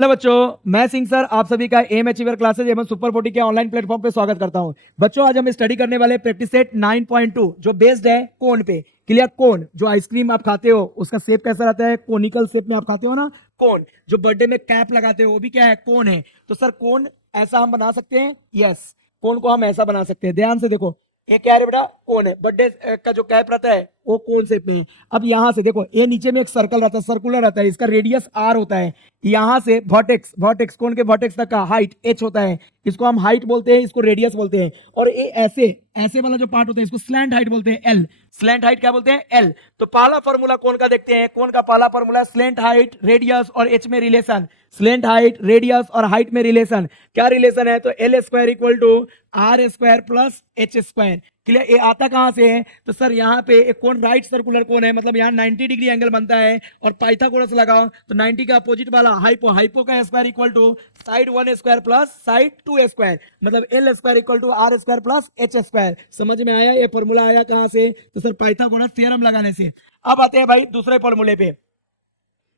Hello बच्चों, मैं Singh sir आप सभी का एम अचीवर क्लासेज एवं सुपर 40 के ऑनलाइन प्लेटफॉर्म पे स्वागत करता हूं। बच्चों, आज हम स्टडी करने वाले प्रैक्टिस सेट 9.2 जो बेस्ड है कोन पे। क्लियर? कोन जो आइसक्रीम आप खाते हो उसका शेप कैसा रहता है? कोनिकल शेप में आप खाते हो ना, कोन। जो बर्थडे में कैप लगाते हो वो भी क्या है? कोन है। तो सर कोन ऐसा हम बना सकते हैं? यस, कोन को हम ऐसा बना सकते हैं। ध्यान से देखो, ये क्या है बेटा? कोन है। बर्थडे का जो कैप रहता है वो कोन शेप में है। अब यहां से देखो, ये नीचे में एक सर्कल रहता है, सर्कुलर रहता है, इसका रेडियस आर होता है। यहां से वर्टेक्स वर्टेक्स कोन के वर्टेक्स तक का हाइट एच होता है। इसको हम हाइट बोलते हैं, इसको रेडियस बोलते हैं। और ये ऐसे ऐसे वाला जो पार्ट होता है इसको स्लैंट हाइट बोलते हैं, एल। स्लैंट हाइट क्या बोलते हैं? एल। तो पहला फॉर्मूला कोन का देखते हैं। कोन का पहला फॉर्मूला स्लैंट हाइट, रेडियस और एच में रिलेशन। स्लैंट हाइट, रेडियस और हाइट में रिलेशन। क्या रिलेशन है? तो L square equal to are square plus H square. Clear? ये आता कहां से है? तो सर यहाँ पे एक कोण राइट सर्कुलर कोण है, मतलब यहाँ 90 डिग्री एंगल बनता है। और पाइथागोरस लगाओ तो 90 का अपोजिट वाला हाइपो, हाइपो का square equal to side 1 square plus side 2 square, मतलब L square equal to are square plus H square. समझ में आया? ये फॉर्मूला आया कहां से? तो सर पाइथागोरस थ्योरम लगाने से। अब आते हैं भाई दूसरे फॉर्मूले पे।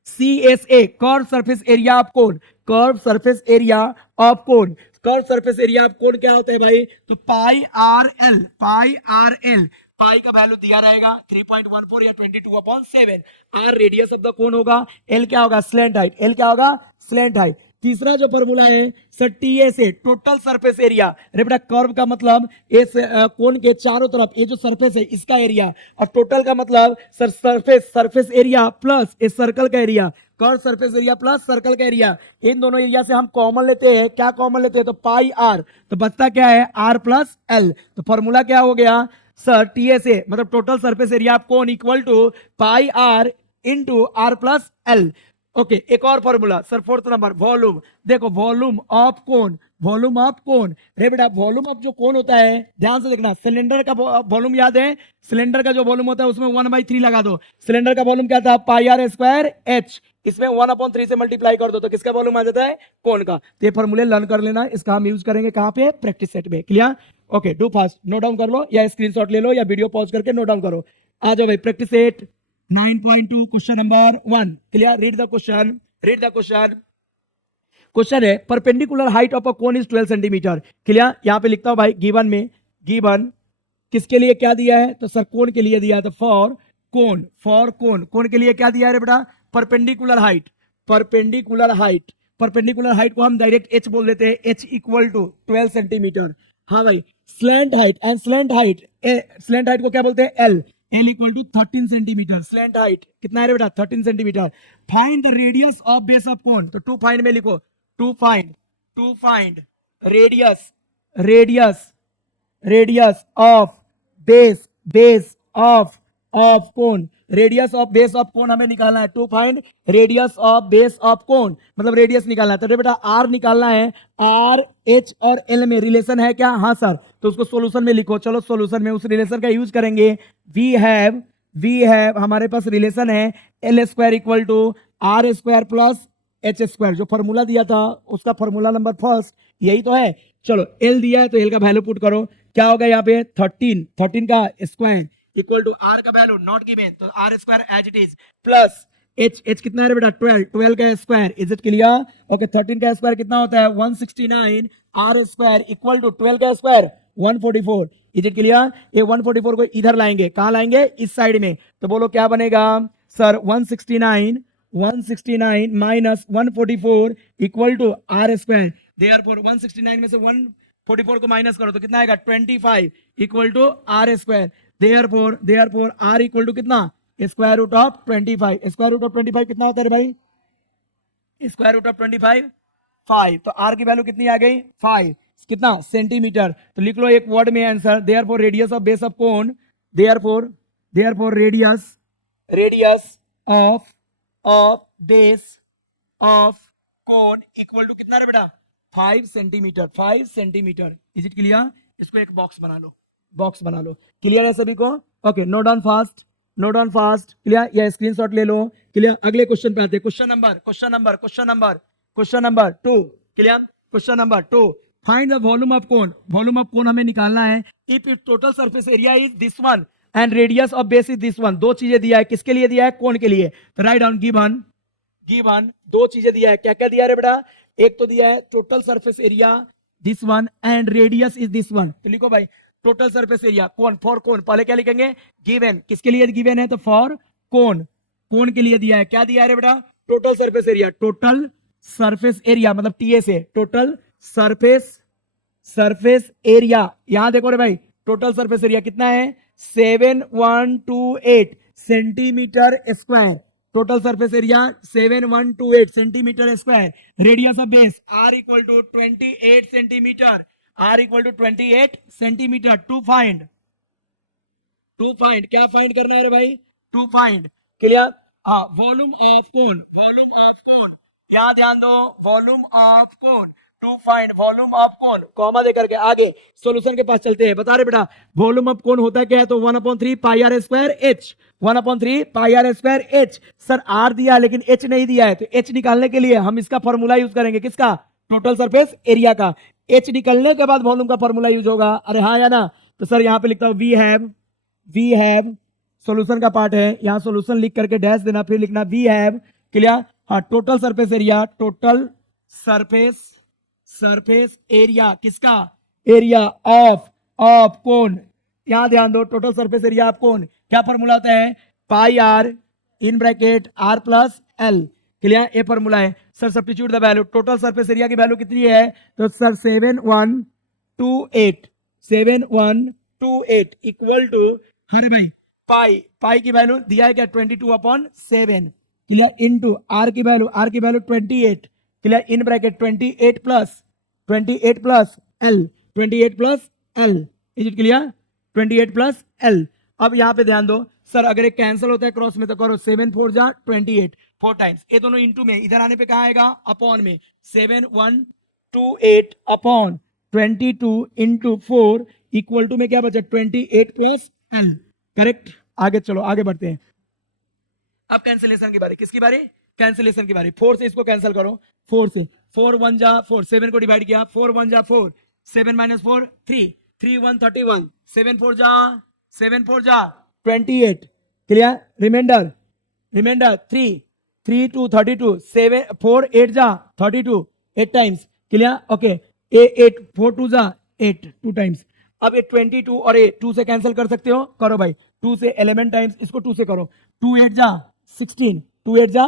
CSA curve surface area of cone. Curve surface area of cone. Curve surface area of cone क्या होता है भाई? तो pi are L. Pi are L. Pi का वैल्यू दिया रहेगा 3.14 या 22/7। R radius of the cone होगा। एल क्या होगा? Slant height. एल क्या होगा? Slant height. तीसरा जो फॉर्मूला है sir TSA, total surface area. अरे बेटा, कर्व का मतलब इस कोन के चारों तरफ ये जो सरफेस है इसका एरिया, और टोटल का मतलब sir surface surface area plus इस सर्कल का area. Curve surface area plus circle का एरिया, इन दोनों एरिया से हम कॉमन लेते हैं। क्या कॉमन लेते हैं? तो पाई आर। तो बचता क्या है? R plus L. तो फॉर्मूला क्या हो गया सर? टीएसए मतलब total surface area of cone equal to pi R into R plus L. Okay, एक और formula sir, fourth number, volume. देखो, volume of cone. Volume of cone. रे बेटा, वॉल्यूम ऑफ जो कोन होता है, ध्यान से देखना, सिलेंडर का वॉल्यूम याद है? सिलेंडर का जो वॉल्यूम होता है उसमें 1/3 लगा दो। सिलेंडर का वॉल्यूम क्या था? पाई आर स्क्वायर एच। इसमें 1/3 से मल्टीप्लाई कर दो तो किसका वॉल्यूम आ जाता है? कोन का। तो ये फॉर्मूले लर्न कर लेना, इसका हम यूज करेंगे कहां पे? प्रैक्टिस सेट में। Clear? Okay, do fast, note down कर लो या स्क्रीनशॉट ले लो या वीडियो पॉज करके नोट डाउन करो। आ जाओ भाई, practice set 9.2 question number 1। Clear? Read the question. Read the question. Question है perpendicular height of a cone is 12 centimetre. Clear? यहां पे लिखता हूं भाई, गिवन में, गिवन किसके लिए क्या दिया है? तो सर कोन के लिए दिया है। तो फॉर कोन, फॉर कोन, कोन के लिए क्या दिया है बेटा? Perpendicular height. Perpendicular height, perpendicular height को हम डायरेक्ट एच बोल देते हैं। H equal to 12 centimetre. हाँ भाई, slant height and slant height, slant height को क्या बोलते हैं? L. L equal to 13 centimetre. Slant height कितना है बेटा? 13 centimetre. Find the radius of base of cone. तो टू फाइंड में लिखो, to find, to find radius, radius, radius of base, base of cone. Radius of base of cone हमें निकालना है। To find radius of base of cone मतलब radius निकालना है। तो बेटा आर निकालना है। आर एच और एल में रिलेशन है क्या? हाँ सर। तो उसको सॉल्यूशन में लिखो। चलो सॉल्यूशन में उस रिलेशन का यूज करेंगे। वी हैव हमारे पास रिलेशन है L square equal to are square plus H square. जो फॉर्मूला दिया था उसका फॉर्मूला नंबर फर्स्ट यही तो है। चलो, एल दिया है तो एल का वैल्यू पुट करो। क्या होगा यहाँ पे? 13, 13 का स्क्वायर इक्वल टू आर का वैल्यू नॉट गिवन, तो are square as it is plus H. H कितना है बेटा? 12, 12 का square. Is it clear? Okay, 13 का स्क्वायर कितना होता है? 169। आर स्क्वायर इक्वल टू 12 का स्क्वायर 144। Is it clear? ये 144 को इधर लाएंगे। कहां लाएंगे? इस साइड में। तो बोलो क्या बनेगा sir? 169, 169 minus 144 equal to are square. Therefore 169 में से 144 को माइनस करो तो कितना आएगा? 25 equal to are square. Therefore are equal to कितना? Square root of 25। Square root of 25 कितना होता है भाई? Square root of 25 5। तो आर की वैल्यू कितनी आ गई? 5। कितना? सेंटीमीटर। तो लिख लो एक वर्ड में answer. Therefore radius of base of cone, therefore radius, radius of base of cone equal to कितना है बेटा? 5 centimetre. 5 centimetre. Is it clear? इसको एक बॉक्स बना लो, बॉक्स बना लो। क्लियर है सभी को? Okay, note down fast, note down fast. Clear? या स्क्रीनशॉट ले लो। क्लियर? अगले क्वेश्चन पे आते हैं। Question number 2। Clear? Question number 2, find the volume of cone. Volume of cone हमें निकालना है। If it total surface area is this one and radius of base is this one. दो चीजें दिया है। किसके लिए दिया है? कोन के लिए। तो राइट डाउन, गिवन गिवन दो चीजें दिया है, क्या क्या दिया है बेटा, एक तो दिया है total surface area this one and radius is this one, तो लिखो भाई टोटल सरफेस एरिया कौन फॉर कौन, पहले क्या लिखेंगे गिवन, किसके लिए गिवन है तो फॉर कौन, कौन के लिए दिया है, क्या दिया है बेटा total surface area, total surface area मतलब टीए से टोटल सरफेस एरिया, यहां देखो रे भाई टोटल सरफेस एरिया कितना है 7128 centimetre square, total surface area 7128 centimetre square, radius of base r equal to 28 centimetre, r equal to 28 centimetre, to find क्या find करना है रे भाई, टू फाइंड क्लियर, हाँ वॉल्यूम ऑफ कोन, यहां ध्यान दो volume of cone, to find volume of cone, comma देकर के आगे सॉल्यूशन के पास चलते हैं, बता रहे बेटा वॉल्यूम ऑफ कोन होता क्या है तो 1/3 pi are square H, 1/3 pi are square H, sir R दिया है लेकिन एच नहीं दिया है, तो एच निकालने के लिए हम इसका फॉर्मूला यूज करेंगे, किसका टोटल सरफेस एरिया का, एच निकलने के बाद वॉल्यूम का फॉर्मूला यूज होगा, अरे हाँ या ना, तो सर यहाँ पे लिखता हूं वी हैव सॉल्यूशन का पार्ट है, यहाँ सॉल्यूशन लिख करके डैश देना, फिर लिखना वी हैव क्लियर, हाँ total surface area, total surface area किसका, एरिया ऑफ कोन, यहां ध्यान दो total surface area of cone, क्या फॉर्मूला होता है pi are in bracket are plus L, clear ये फॉर्मूला है, sir substitute the value, total surface area की वैल्यू कितनी है तो सर 7128 इक्वल टू, अरे भाई पाई की वैल्यू दिया है क्या 22/7 क्लियर, इनटू आर की value 28 clear, in bracket 28 plus L, 28 plus L, is it clear, 28 plus L, अब यहाँ पे ध्यान दो सर अगर एक कैंसिल होता है क्रॉस में तो करो 7 4 जा 28 4 टाइम्स, ये दोनों इनटू में, इधर आने पे कहाँ आएगा अपॉन में, 7128 अपॉन 22 इंटू 4 इक्वल टू में क्या बचा 28 प्लस एल, करेक्ट, आगे चलो आगे बढ़ते हैं, अब कैंसिलेशन की बारी, किसकी बारी कैंसिलेशन की बारी, 4 से इसको कैंसिल करो, 4 से 4 1 जा 4, 7 को डिवाइड किया 4 1 जा 4, 7 - 4 3, 3 1 31, 7 4 जा 28 क्लियर, रिमाइंडर 3 3 2 32, 7 4 8 जा 32 8 टाइम्स क्लियर, ओके 8 4 2 जा 8 2 टाइम्स, अब ये 22 और 8 2 से कैंसिल कर सकते हो, करो भाई 2 से 11 टाइम्स, इसको 2 से करो, 2 8 जा 16, 2 8 जा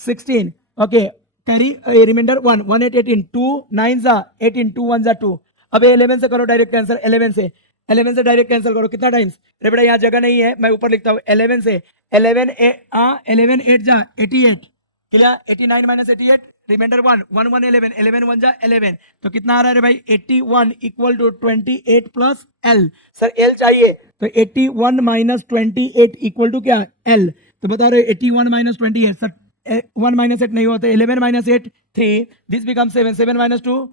16, ओके कैरी रिमाइंडर 1 1 8 18, 2 9 जा 18, 2 1 जा 2, अब 11 से करो डायरेक्ट कैंसिल, 11 से डायरेक्ट कैंसिल करो, कितना टाइम्स रे बेटा यहाँ जगह नहीं है, मैं ऊपर लिखता हूँ 11 से 11 8 जा 88 क्लियर, 89 - 88 रिमाइंडर 1 1 1 11 11 1 जा 11, तो कितना आ रहा है भाई 81 equal to 28 plus L, sir L चाहिए तो 81 - 28 इक्वल टू क्या एल, तो बता रहे 81 - 28, सर 1 - 8 नहीं होता, 11 - 8 3, this become 7 7 - 2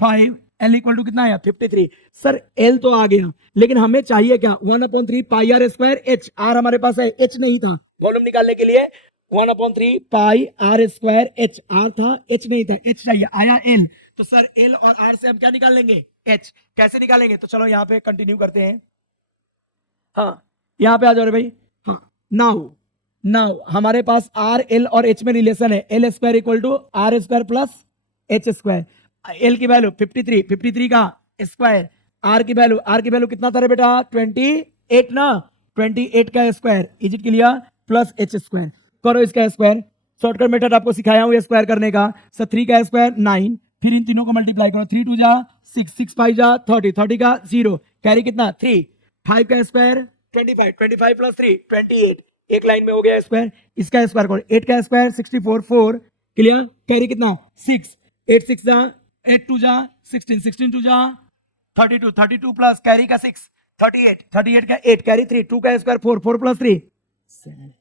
5, L equal to कितना आया 53, सर एल तो आ गया लेकिन हमें चाहिए क्या 1/3 pi are square H, are हमारे पास है एच नहीं था, वॉल्यूम निकालने के लिए 1/3 pi are square H, are था एच नहीं था, एच चाहिए, आया एल, तो सर एल और आर से हम क्या निकाल लेंगे एच, कैसे निकालेंगे, तो चलो यहाँ पे कंटिन्यू करते हैं, हाँ यहाँ पे आ जाओ रे भाई, हाँ नाउ हमारे पास आर एल और एच में रिलेशन है, L square equal to are square plus H square, L की वैल्यू 53 का स्क्वायर, आर की वैल्यू कितना था रे बेटा 28 ना, 28 का square, is it clear, plus H square, करो इसका स्क्वायर, शॉर्टकट मेथड आपको सिखाया हूं स्क्वायर करने का, सर 3 का स्क्वायर 9, फिर इन तीनों को मल्टीप्लाई करो, 3 2 जा 6 6 5 जा 30 30 का 0 कैरी कितना 3, 5 का स्क्वायर 25 25 प्लस 3 28, एक लाइन में हो गया स्क्वायर, इसका स्क्वायर करो 8 का स्क्वायर 64 4 क्लियर, कैरी कितना 6 8 6 जा 8 2 जा 16 16 2 जा 32 प्लस कैरी का 6 38 का 8 कैरी 3 2 का square 4 4 plus 3 7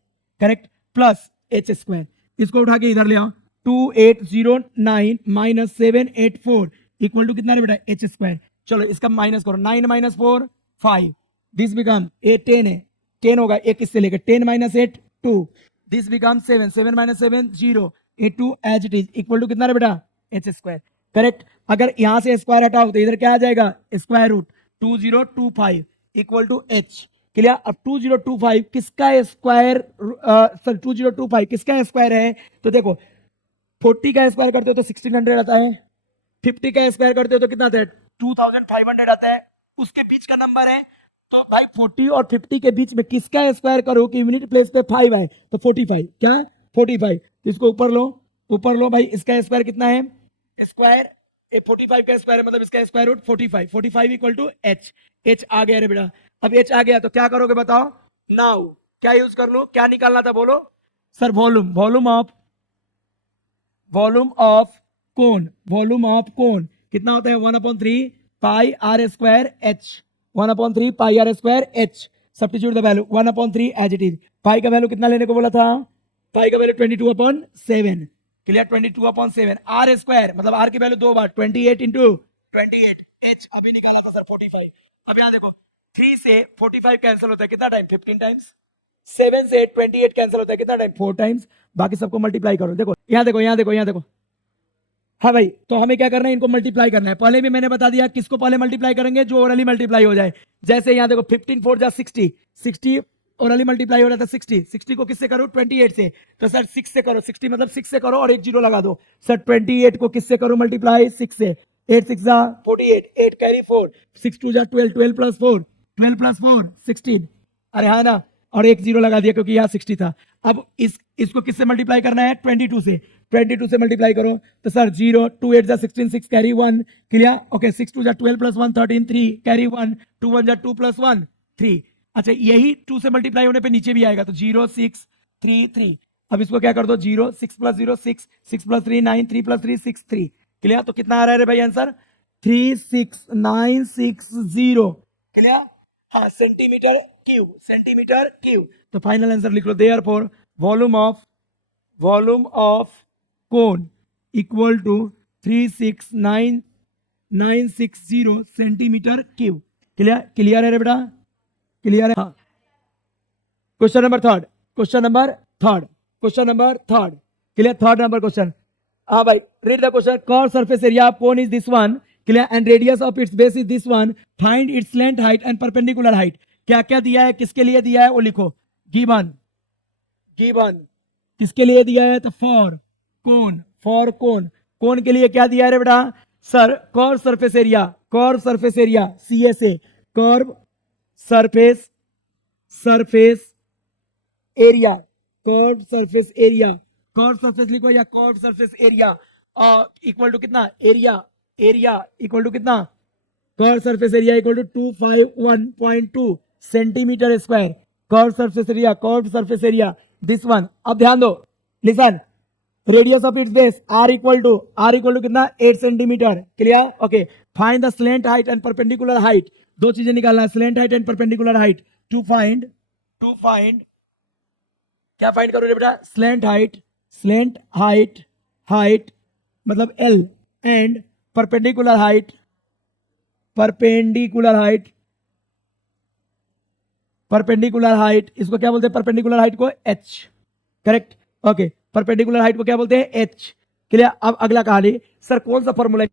correct, plus H square, इसको उठा के इधर ले आओ 2809 - 784 इक्वल टू कितना है बेटा एच स्क्वायर, चलो इसका माइनस करो 9 - 4 5, दिस बिकम 10 है 10 होगा, एक इससे लेकर 10 - 8 2, this become 7 7 - 7 0, 2 as it is equal to कितना है बेटा एच स्क्वायर, करेक्ट, अगर यहां से स्क्वायर हटाओ तो इधर क्या आ जाएगा square root 2025 equal to H, clear, अब 2025 किसका स्क्वायर, सर 2025 किसका स्क्वायर है, तो देखो 40 का स्क्वायर करते हो तो 1600 आता है, 50 का स्क्वायर करते हो तो कितना आता है 2500 आता है, उसके बीच का नंबर है। तो भाई 40 और 50 के बीच में किसका स्क्वायर करो कि यूनिट प्लेस पे 5 है, तो 45, क्या है 45, तो इसको ऊपर लो भाई, इसका स्क्वायर कितना है, स्क्वायर 45 का स्क्वायर है, मतलब इसका square root 45, 45 equal to H, H आ गया रे बेटा। अब एच आ गया तो क्या करोगे बताओ, नाउ क्या यूज कर लो, क्या निकालना था बोलो sir, volume, volume of cone कितना होता है 1/3 pi are square H, 1/3 pi are square H, substitute the value 1/3 as it is. Pi का वैल्यू कितना लेने को बोला था, पाई का वैल्यू 22/7, क्लियर 22/7, आर स्क्वायर मतलब आर की वैल्यू 2 बार 28 इंटू 28, एच अभी निकाला था सर 45। अब यहाँ देखो 3 से 45 कैंसिल होता है कितना टाइम, 15 टाइम्स, 7 से 28 कैंसिल होता है कितना टाइम, 4 टाइम्स, बाकी सबको मल्टीप्लाई करो, देखो यहाँ देखो। हाँ भाई, तो हमें क्या करना है, इनको मल्टीप्लाई करना है। पहले भी मैंने बता दिया किसको पहले मल्टीप्लाई करेंगे, जो ओरली मल्टीप्लाई हो जाए। जैसे यहाँ देखो 15 4 जा 60, 60 ओरली मल्टीप्लाई हो रहा था 60, 60 को किससे करो 28 से, तो सर 6 से करो, 60 मतलब 6 से करो और एक जीरो लगा दो। सर 28 को किससे करो मल्टीप्लाई, 6 से, 8 6 जा 48, 8 कैरी 4, 6 2 जा 12, 12 प्लस 4, 12 प्लस 4 16, अरे हाँ ना, और एक जीरो लगा दिया क्योंकि यहाँ 60 था। अब इसको किससे मल्टीप्लाई करना है, 22 से, 22 से मल्टीप्लाई करो तो सर 0 2 8 जा 16, 6 कैरी 1, क्लियर, ओके 6 2 जा 12 प्लस 1 13, 3 कैरी 1, 2 1 जा 2 प्लस 1 3। अच्छा यही 2 से मल्टीप्लाई होने पे नीचे भी आएगा तो 0 6 3 3। अब इसको क्या कर दो 0 6 प्लस 0 6, 6 प्लस 3 9, 3 प्लस 3 6 3, क्लियर। तो कितना आ रहा है भाई आंसर 36960, क्लियर, हाँ सेंटीमीटर क्यूब। तो फाइनल आंसर लिख लो, therefore volume of cone equal to 36960 centimetre cube, clear है रे बेटा, क्लियर है। हाँ question number third, clear, third number question. हाँ भाई read the question, curved surface area of cone is this one, clear, and radius of its base is this one, find its length height and perpendicular height। क्या क्या दिया है, किसके लिए दिया है वो लिखो, गिवन किसके लिए दिया है, तो फॉर कोन के लिए क्या दिया है रे बेटा, sir curve surface area CSA, curve surface area, curve surface लिखो या curve surface area equal to कितना, एरिया इक्वल टू कितना, curve surface area equal to 251.2 centimetre square, curve surface area this one. अब ध्यान दो, listen, radius of its base r equal to कितना 8 centimetre, clear, okay. Find the slant height and perpendicular height, दो चीजें निकालना है, slant height and perpendicular height. To find क्या find करो रे बेटा, स्लैंट हाइट मतलब एल, एंड परपेंडिकुलर हाइट इसको क्या बोलते हैं, परपेंडिकुलर हाइट को H, correct, okay, perpendicular height को क्या बोलते हैं एच, क्लियर। अब अगला कहानी, सर कौन सा फॉर्मूला,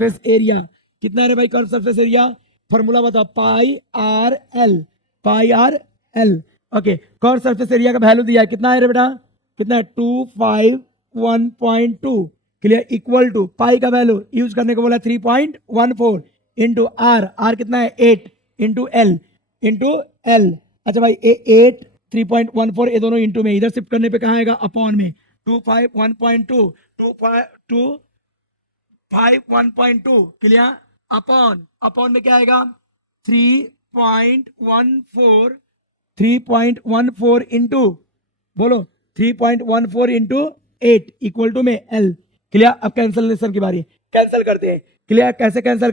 सरफेस एरिया कितना है भाई, कर्व सरफेस एरिया, फॉर्मूला बताओ, pi are L, okay. Curve surface area का वैल्यू दिया है, कितना है रे बेटा, कितना है 251.2, क्लियर, इक्वल टू पाई का वैल्यू यूज करने को बोला 3.14 इंटू आर कितना है 8 इंटू एल अच्छा भाई 8 3.14 ये दोनों इंटू में, इधर शिफ्ट करने पे कहाँ आएगा, अपॉन में 251.2 251.2, क्लियर, अपॉन में क्या आएगा 3.14 इंटू, बोलो 3.14 इंटू 8 इक्वल टू में एल, क्लियर। अब कैंसलेशन की बारी, कैंसिल करते हैं, क्लियर, कैसे कैंसिल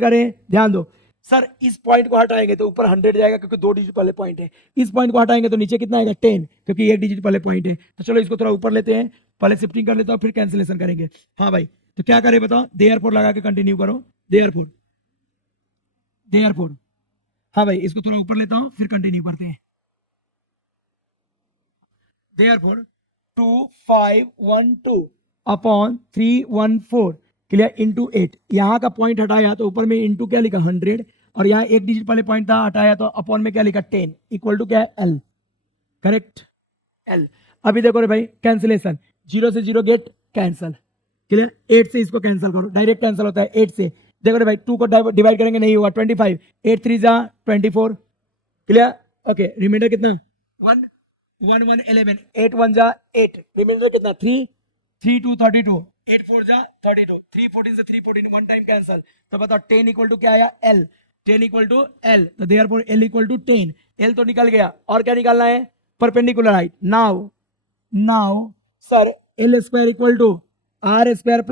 करें, ध्यान दो सर, इस पॉइंट को हटाएंगे तो ऊपर 100 जाएगा क्योंकि 2 डिजिट पहले पॉइंट है, इस पॉइंट को हटाएंगे तो नीचे कितना आएगा 10 क्योंकि 1 डिजिट पहले पॉइंट है। तो चलो इसको थोड़ा ऊपर लेते हैं, पहले शिफ्टिंग कर लेता हूं फिर कैंसिलेशन करेंगे। हाँ भाई, तो क्या करें बताओ, देयरफॉर लगा के कंटिन्यू करो, देयरफॉर, हाँ भाई इसको थोड़ा ऊपर लेता हूं फिर कंटिन्यू करते हैं। Therefore 2512 upon 314 clear into 8। यहाँ का पॉइंट हटाया तो ऊपर में इंटू क्या लिखा 100 और यहाँ एक डिजिट पहले पॉइंट था हटाया तो अपॉन में क्या लिखा 10 इक्वल टू क्या है एल। Correct L. अभी देखो रे भाई कैंसिलेशन 0 से 0 गेट कैंसल क्लियर 8 से इसको कैंसिल करो डायरेक्ट कैंसिल होता है 8 से। देखो रे भाई 2 को डिवाइड करेंगे नहीं होगा 25 8 3 जा 24 क्लियर ओके रिमाइंडर कितना 1 1 1 11 8 1 जा 8 रिमाइंडर कितना 3 3 2 32 8 4 जा 32 3 14 से 3 14 वन टाइम कैंसिल तो बताओ 10 इक्वल टू क्या आया एल 10 इक्वल टू एल तो therefore l equal to 10 l तो निकल गया और क्या निकालना है perpendicular height now sir l square equal to are square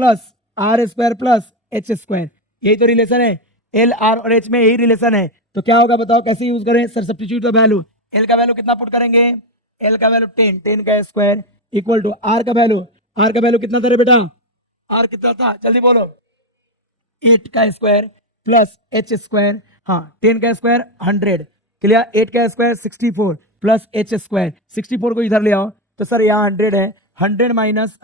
plus H square यही तो रिलेशन है एल आर और एच में यही रिलेशन है तो क्या होगा बताओ कैसे यूज करें sir substitute the value L का वैल्यू कितना पुट करेंगे एल का वैल्यू 10 का स्क्वायर इक्वल टू आर का वैल्यू कितना था रे बेटा आर कितना था जल्दी बोलो 8 का स्क्वायर प्लस एच स्क्वायर हाँ 10 का स्क्वायर 100 क्लियर 8 का स्क्वायर 64 प्लस एच स्क्वायर 64 को इधर ले आओ तो सर यहाँ 100 है 100 minus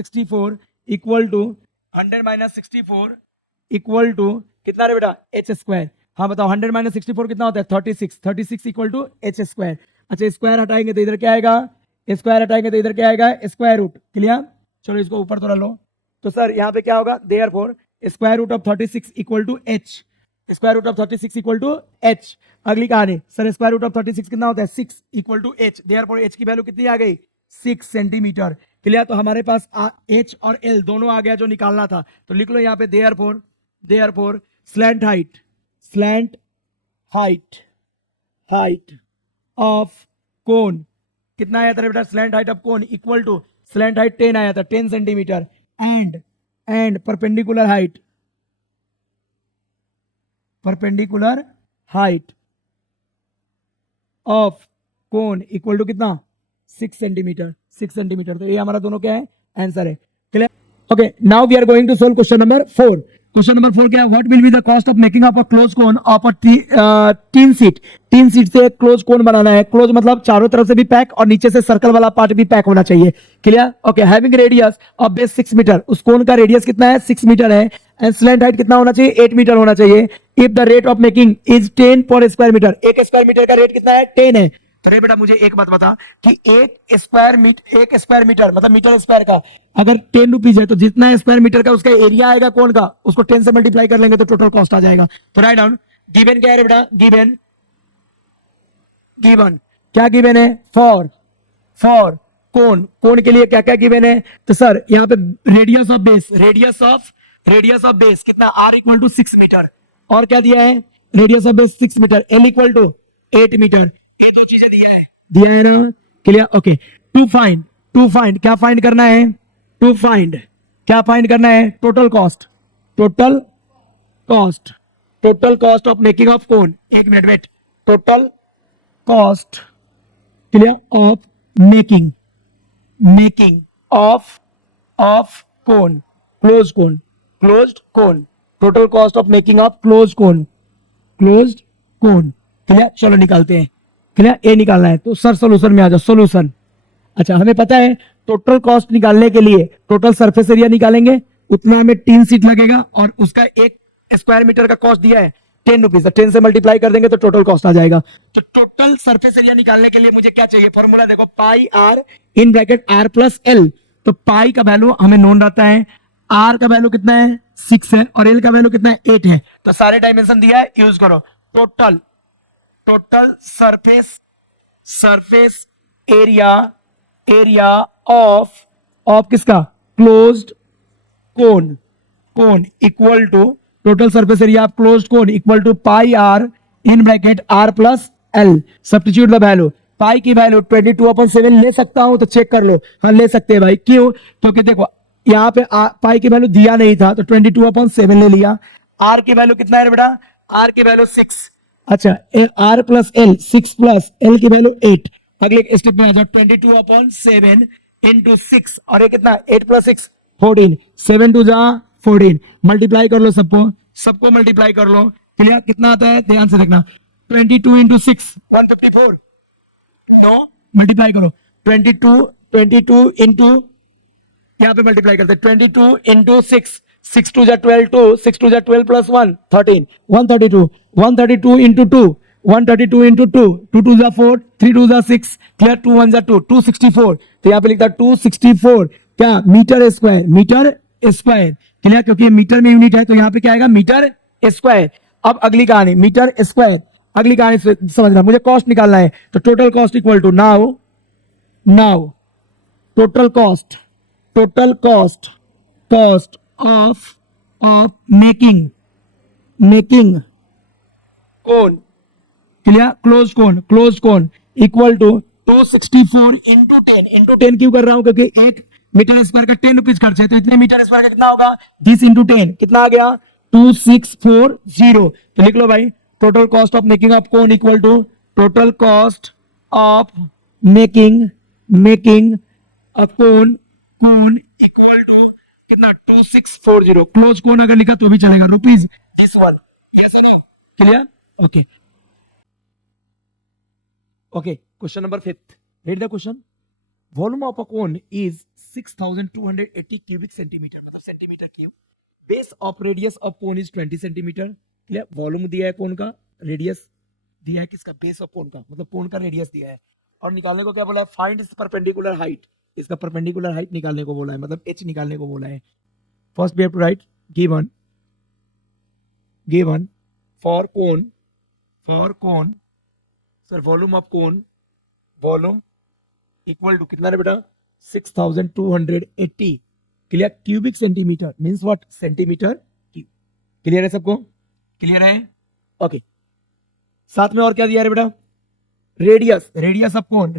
64 equal to 100 minus 64 equal to कितना रे बेटा एच स्क्वायर हाँ बताओ 100 माइनस 64 कितना होता है 36 इक्वल टू एच स्क्वायर। अच्छा स्क्वायर हटाएंगे तो इधर क्या आएगा स्क्वायर हटाएंगे तो इधर क्या आएगा स्क्वायर रूट क्लियर। चलो इसको ऊपर थोड़ा लो तो सर यहाँ पे क्या होगा therefore square root of 36 equal to h square root of 36 equal to h. अगली कहानी सर स्क्वायर रूट ऑफ 36 कितना होता है 6 equal to h therefore h की वैल्यू कितनी आ गई 6 सेंटीमीटर क्लियर। तो हमारे पास एच और एल दोनों आ गया जो निकालना था तो लिख लो यहाँ पे therefore slant height of cone कितना आया था बेटा slant height of cone equal to slant height 10 आया था 10 centimetre and perpendicular height of cone equal to कितना 6 सेंटीमीटर तो ये हमारा दोनों क्या है आंसर है clear. Okay now we are going to solve question number 4। Question number 4 क्या है what will be the cost of making up a close cone of a tin sheet से क्लोज कोन बनाना है। क्लोज मतलब चारों तरफ से भी पैक और नीचे से सर्कल वाला पार्ट भी पैक होना चाहिए clear. Okay having radius of base 6 metre उस कोन का रेडियस कितना है 6 मीटर है एंड स्लैंट हाइट कितना होना चाहिए 8 मीटर होना चाहिए। If the rate of making is 10 पर स्क्वायर मीटर एक स्क्वायर मीटर का रेट कितना है 10 है। तो रे बेटा मुझे एक बात बता कि एक स्क्वायर मीटर मतलब मीटर स्क्वायर का अगर 10 रुपीज है तो जितना स्क्वायर मीटर का उसका एरिया आएगा कौन का उसको 10 से मल्टीप्लाई कर लेंगे तो टोटल कॉस्ट आ जाएगा। तो राइट डाउन गिवन क्या है बेटा गिवन क्या गिवन है फॉर कोन के लिए क्या क्या गिवन है तो सर यहाँ पे रेडियस ऑफ बेस कितना r इक्वल टू 6 मीटर और क्या दिया है radius of base 6 metre l equal to 8 metre ये दो चीजें दिया है ना क्लियर। ओके टू फाइंड क्या फाइंड करना है total cost of making of cone एक minute wait total cost clear of making of cone closed cone total cost of making of closed cone clear. चलो निकालते हैं क्लियर ए निकालना है तो सर सॉल्यूशन में आ जाओ सॉल्यूशन। अच्छा हमें पता है टोटल कॉस्ट निकालने के लिए टोटल सरफेस एरिया निकालेंगे उतना हमें 3 सीट लगेगा और उसका एक स्क्वायर मीटर का कॉस्ट दिया है 10 रुपीज 10 से मल्टीप्लाई कर देंगे तो टोटल कॉस्ट आ जाएगा। तो टोटल सरफेस एरिया निकालने के लिए मुझे क्या चाहिए फॉर्मूला देखो pi are in bracket are plus L. तो पाई का वैल्यू हमें नोन रहता है आर का वैल्यू कितना है 6 है और एल का वैल्यू कितना है 8 है तो सारे डायमेंशन दिया है यूज करो टोटल सरफेस एरिया ऑफ किसका closed cone equal to total surface area of closed cone equal to pi are in bracket are plus l. Substitute the value pi की वैल्यू 22/7 ले सकता हूं तो चेक कर लो हाँ ले सकते हैं भाई क्यों क्योंकि देखो यहाँ पे पाई की वैल्यू दिया नहीं था तो 22/7 ले लिया। आर की वैल्यू कितना है बेटा आर की वैल्यू 6 अच्छा r plus l 6 plus l की वैल्यू 8 अगले स्टेप में आ जाओ 22/7 इंटू 6 और ये कितना 8 प्लस 6 14 7 टू जा 14 मल्टीप्लाई कर लो सबको मल्टीप्लाई कर लो क्लियर कितना आता है ध्यान से देखना 22 इंटू 6 154 नो मल्टीप्लाई करो 22 22 इंटू, यहाँ पे मल्टीप्लाई करते हैं 22 इंटू 6, 6 टू जा 12, 2 6 टू जा 12 प्लस 1 13, 132, 132 इंटू 2, 132 इंटू 2, 2 टू जा 4, 3 टू जा 6, क्लियर, 2 1 जा 2, 264, तो यहाँ पे लिखता है 264 क्या metre square, metre square, clear, क्योंकि ये मीटर में यूनिट है तो यहाँ पे क्या आएगा मीटर स्क्वायर। अब अगली कहानी मीटर स्क्वायर, अगली कहानी समझना, मुझे कॉस्ट निकालना है तो total cost equal to now total cost of making cone, clear, close cone equal to 264 into 10, into 10 क्यों कर रहा हूं, क्योंकि एक मीटर स्क्वायर का 10 रुपीज खर्च है, तो इतने मीटर स्क्वायर का कितना होगा 10 इंटू 10, कितना आ गया 2640, तो लिख लो भाई total cost of making of cone equal to total cost of making a cone equal to कितना 2640, क्लोज कोन अगर लिखा तो भी चलेगा, rupees this one, clear, okay. Question number 5, read the question. Volume of a cone is 6280 cubic centimeter, मतलब centimetre cube. Base of radius of cone is 20 centimetre, clear, volume दिया है कोन का, रेडियस दिया है किसका, बेस ऑफ कोन का, मतलब कोन का रेडियस दिया है, और निकालने को क्या बोला है, फाइंड इट्स परपेंडिकुलर हाइट, इसका परपेंडिकुलर हाइट निकालने को बोला है, मतलब एच निकालने को बोला है। First we have to write given for cone sir volume of cone, volume equal to कितना है बेटा 6280, clear, cubic centimetre means what, centimetre cube, clear है सबको, क्लियर है, ओके। साथ में और क्या दिया है बेटा, radius of cone,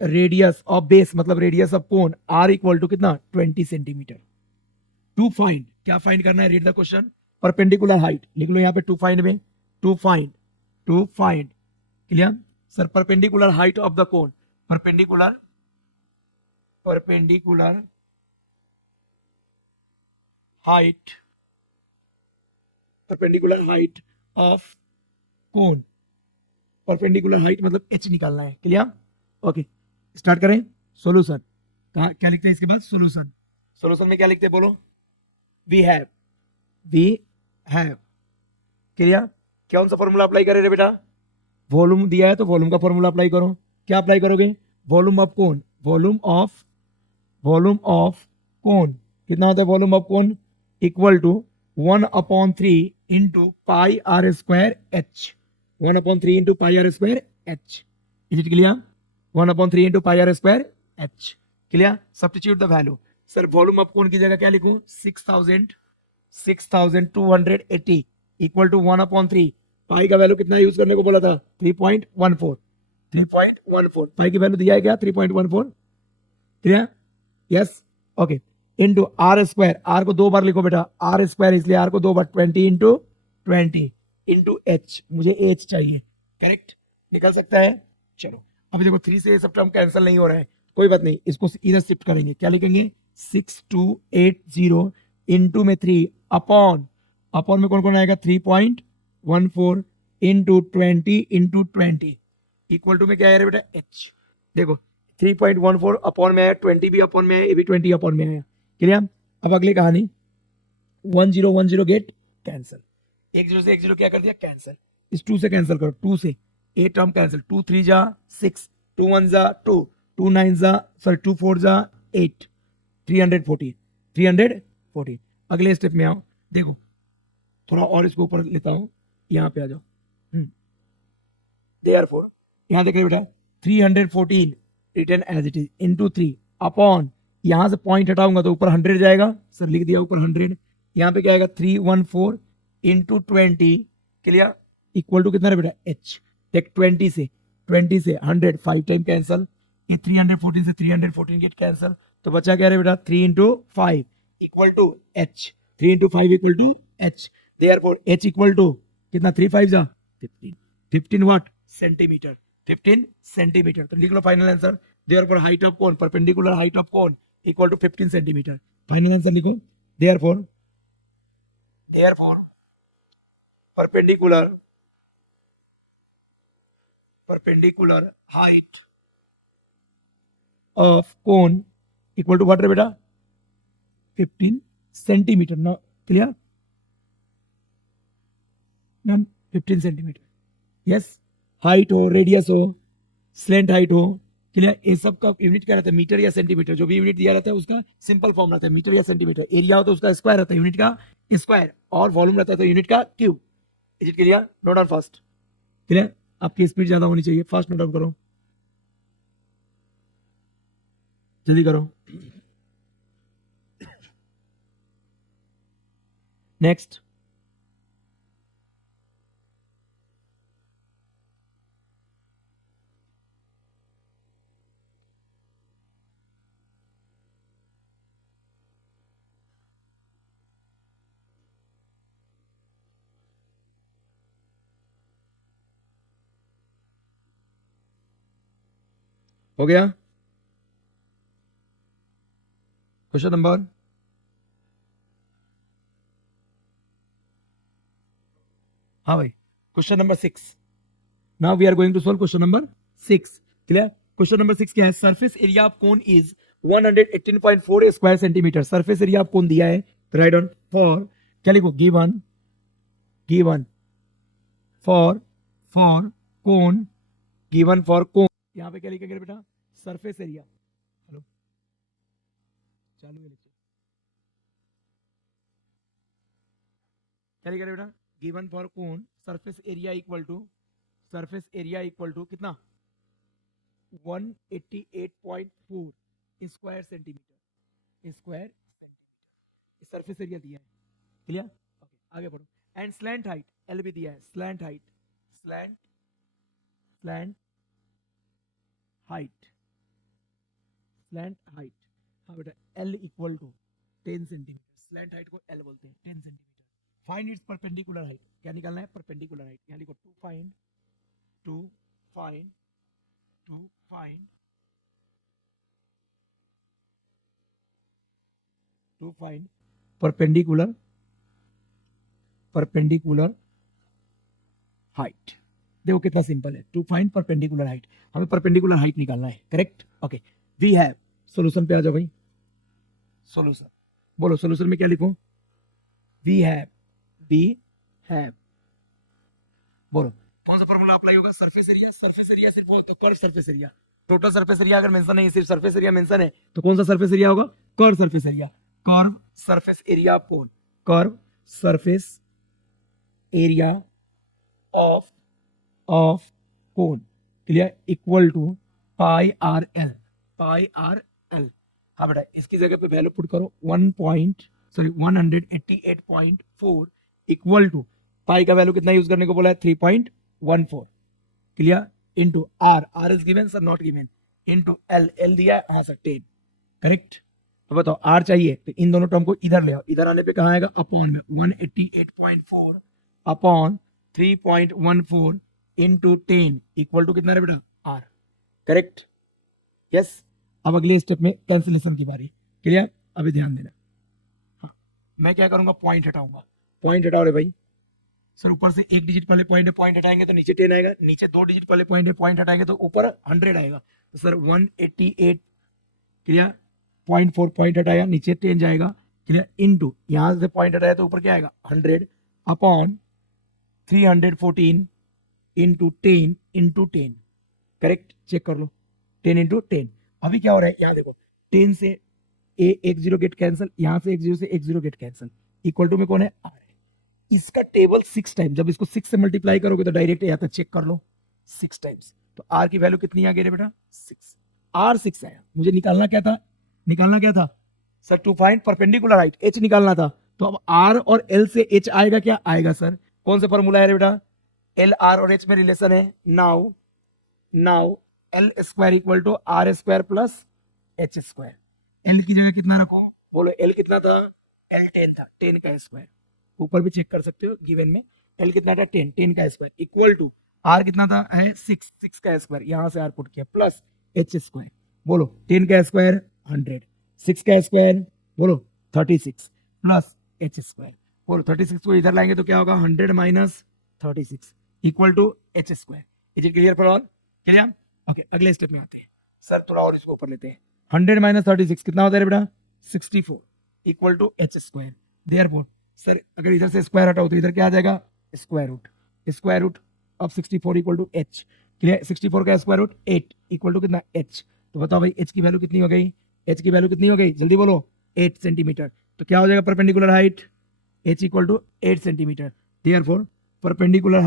radius of base मतलब radius of cone R equal to कितना 20 सेंटीमीटर। टू फाइंड, क्या फाइंड करना है, read the question, perpendicular height लिख लो यहाँ पे, to find, clear sir, perpendicular height of the cone, perpendicular height of cone, perpendicular height मतलब एच निकालना है, क्लियर, ओके। स्टार्ट करें, सॉल्यूशन, कहा क्या लिखते हैं इसके बाद, सॉल्यूशन में क्या लिखते हैं बोलो, वी हैव, क्लियर, कौन सा फॉर्मूला अप्लाई करें रे बेटा, वॉल्यूम दिया है तो वॉल्यूम का फॉर्मूला अप्लाई करो, क्या अप्लाई करोगे, वॉल्यूम ऑफ कोन कितना होता है, volume of cone equal to 1/3 into pi are square H, 1/3 into pi are square h, is it clear, 1/3 into pi are square h, clear, substitute the value, sir volume of cone की जगह क्या लिखूं, 6280 equal to 1/3, पाई का value कितना use करने को बोला था, 3.14, पाई की वैल्यू दिया है क्या 3.14, clear, yes, okay, into r square, r को 2 बार लिखो बेटा, आर स्क्वायर इसलिए आर को 2 बार, 20 इंटू एच, मुझे एच चाहिए, करेक्ट, निकल सकता है, चलो अब देखो 3 से ये सब टर्म कैंसिल नहीं हो रहा है, कोई बात नहीं, इसको इधर शिफ्ट करेंगे, क्या लिखेंगे 6280 इंटू में 3 अपॉन में कौन आएगा 3.14 इंटू 20 इक्वल टू में क्या है बेटा एच, देखो 3.14 अपॉन में आया, 20 भी अपॉन में आया, ये भी 20 अपॉन में आया, क्लियर। अब अगली कहानी 1010 गेट कैंसिल, 10 से 10 क्या कर दिया कैंसिल, इस 2 से कैंसिल करो, 2 से 8 टर्म कैंसिल, 2 3 जा 6, 2 1 जा 2, 2 9 जा 2 4 जा 8, 340। अगले स्टेप में आओ, देखो थोड़ा और इसको ऊपर लेता हूं, यहाँ पे आ जाओ, देयरफॉर यहाँ देख रहे बेटा 314 return as it is into 3 upon, यहां से पॉइंट हटाऊंगा तो ऊपर 100 जाएगा, सर लिख दिया ऊपर 100, यहाँ पे क्या आएगा 314 इंटू 20, क्लियर, इक्वल टू कितना बेटा एच, देख 20 से 100 5 टाइम कैंसिल, ये 314 से 314 गेट कैंसिल, तो बचा क्या रे बेटा 3 into 5 equal to h, 3 into 5 equal to h, therefore h equal to कितना 3 5 जा 15 व्हाट सेंटीमीटर, 15 सेंटीमीटर, तो लिख लो final answer, therefore height of cone, perpendicular height of cone equal to 15 centimetre, final answer लिखो, therefore perpendicular height of cone equal to what रे बेटा 15 centimetre ना clear ma'am 15 centimetre yes height हो radius हो slant height हो क्लियर ये सब का यूनिट क्या रहता है मीटर या सेंटीमीटर जो भी यूनिट दिया रहता है उसका सिंपल फॉर्म रहता है मीटर या सेंटीमीटर एरिया हो तो उसका स्क्वायर रहता है यूनिट का स्क्वायर और वॉल्यूम रहता है तो यूनिट का cube is it clear note down fast clear आपकी स्पीड ज्यादा होनी चाहिए फास्ट नोट डाउन करो जल्दी करो नेक्स्ट हो गया क्वेश्चन नंबर हाँ भाई question number 6 now we are going to solve question number 6 clear question number 6 क्या है surface area of cone is 118.4 square centimetre surface area of cone दिया है राइट ऑन फॉर क्या लिखो given for cone given for cone यहाँ पे क्या लिखेंगे बेटा सरफेस एरिया हेलो चालू है लेक्चर क्या लिखा बेटा given for cone surface area equal to कितना 188.4 स्क्वायर सेंटीमीटर सरफेस एरिया दिया है क्लियर ओके आगे बढ़ो एंड स्लैंट हाइट एल भी दिया है स्लैंट हाइट हाँ बेटा l equal to 10 centimetre slant height को एल बोलते हैं 10 centimetre find its perpendicular height क्या निकालना है परपेंडिकुलर हाइट यहाँ लिखो टू फाइंड परपेंडिकुलर हाइट देखो कितना सिंपल है टू फाइंड परपेंडिकुलर हाइट हमें परपेंडिकुलर हाइट निकालना है correct okay we have solution पे आ जाओ भाई सॉल्यूशन बोलो सॉल्यूशन में क्या लिखो वी हैव बोलो कौन सा फॉर्मूला अप्लाई होगा सरफेस एरिया सिर्फ हो तो curve surface area total surface area अगर मेंशन नहीं सिर्फ सरफेस एरिया मेंशन है तो कौन सा सरफेस एरिया होगा curve surface area of cone clear equal to pi are l हाँ बेटा इसकी जगह पे वैल्यू पुट करो 188.4 इक्वल टू पाई का वैल्यू कितना यूज करने को बोला है 3.14 clear into r is given sir not given into l दिया हाँ सर 10 करेक्ट तो बताओ आर चाहिए तो इन दोनों टर्म को इधर ले आओ इधर आने पे कहाँ आएगा अपॉन में 188.4 अपॉन 3.14 इनटू 10 इक्वल टू कितना है बेटा आर करेक्ट यस अब अगले स्टेप में कैंसिलेशन की बारी क्लियर अभी ध्यान देना हाँ मैं क्या करूंगा पॉइंट हटाओ रे भाई सर ऊपर से एक डिजिट वाले पॉइंट हटाएंगे तो नीचे 10 आएगा नीचे दो डिजिट वाले पॉइंट हटाएंगे तो ऊपर 100 आएगा तो सर 188 क्लियर 0.4 पॉइंट हटाया नीचे 10 जाएगा क्लियर इनटू यहां से पॉइंट हटाया तो ऊपर क्या आएगा 100 अपॉन 314 इंटू 10 करेक्ट चेक कर लो 10 इंटू 10 अभी क्या हो रहा है यहाँ देखो 10 से एक जीरो गेट कैंसिल यहाँ से एक जीरो से एक zero get cancel equal to में कौन है आर है इसका टेबल 6 टाइम जब इसको 6 से मल्टीप्लाई करोगे तो डायरेक्ट यहाँ तक चेक कर लो 6 टाइम्स तो आर की वैल्यू कितनी आ गई बेटा 6 आर 6 आया मुझे निकालना क्या था sir to find perpendicular height h निकालना था तो अब आर और एल से एच आएगा क्या आएगा सर कौन सा फॉर्मूला है बेटा एल आर और एच में रिलेशन है now l square equal to are square plus H square L की जगह कितना रखो बोलो एल कितना था एल 10 था 10 का स्क्वायर ऊपर भी चेक कर सकते हो गिवन में एल कितना था 10 का स्क्वायर इक्वल टू आर कितना था है 6 का स्क्वायर यहां से आर पुट किया प्लस एच स्क्वायर बोलो 10 का स्क्वायर 100 6 का स्क्वायर बोलो 36 प्लस एच स्क्वायर बोलो 36 को इधर लाएंगे तो क्या होगा 100 minus 36 equal to h square is it clear for all clear okay अगले स्टेप में आते हैं सर थोड़ा और इसको ऊपर लेते हैं 100 माइनस 36 कितना होता है रे बेटा 64 equal to h square. Therefore sir अगर इधर से स्क्वायर हटाओ तो इधर क्या आ जाएगा square root of 64 equal to H. Clear 64 का स्क्वायर रूट 8 इक्वल टू कितना एच। तो बताओ भाई एच की वैल्यू कितनी हो गई, एच की वैल्यू कितनी हो गई जल्दी बोलो 8 सेंटीमीटर। तो क्या हो जाएगा perpendicular height h equal to 8 centimetre. Therefore perpendicular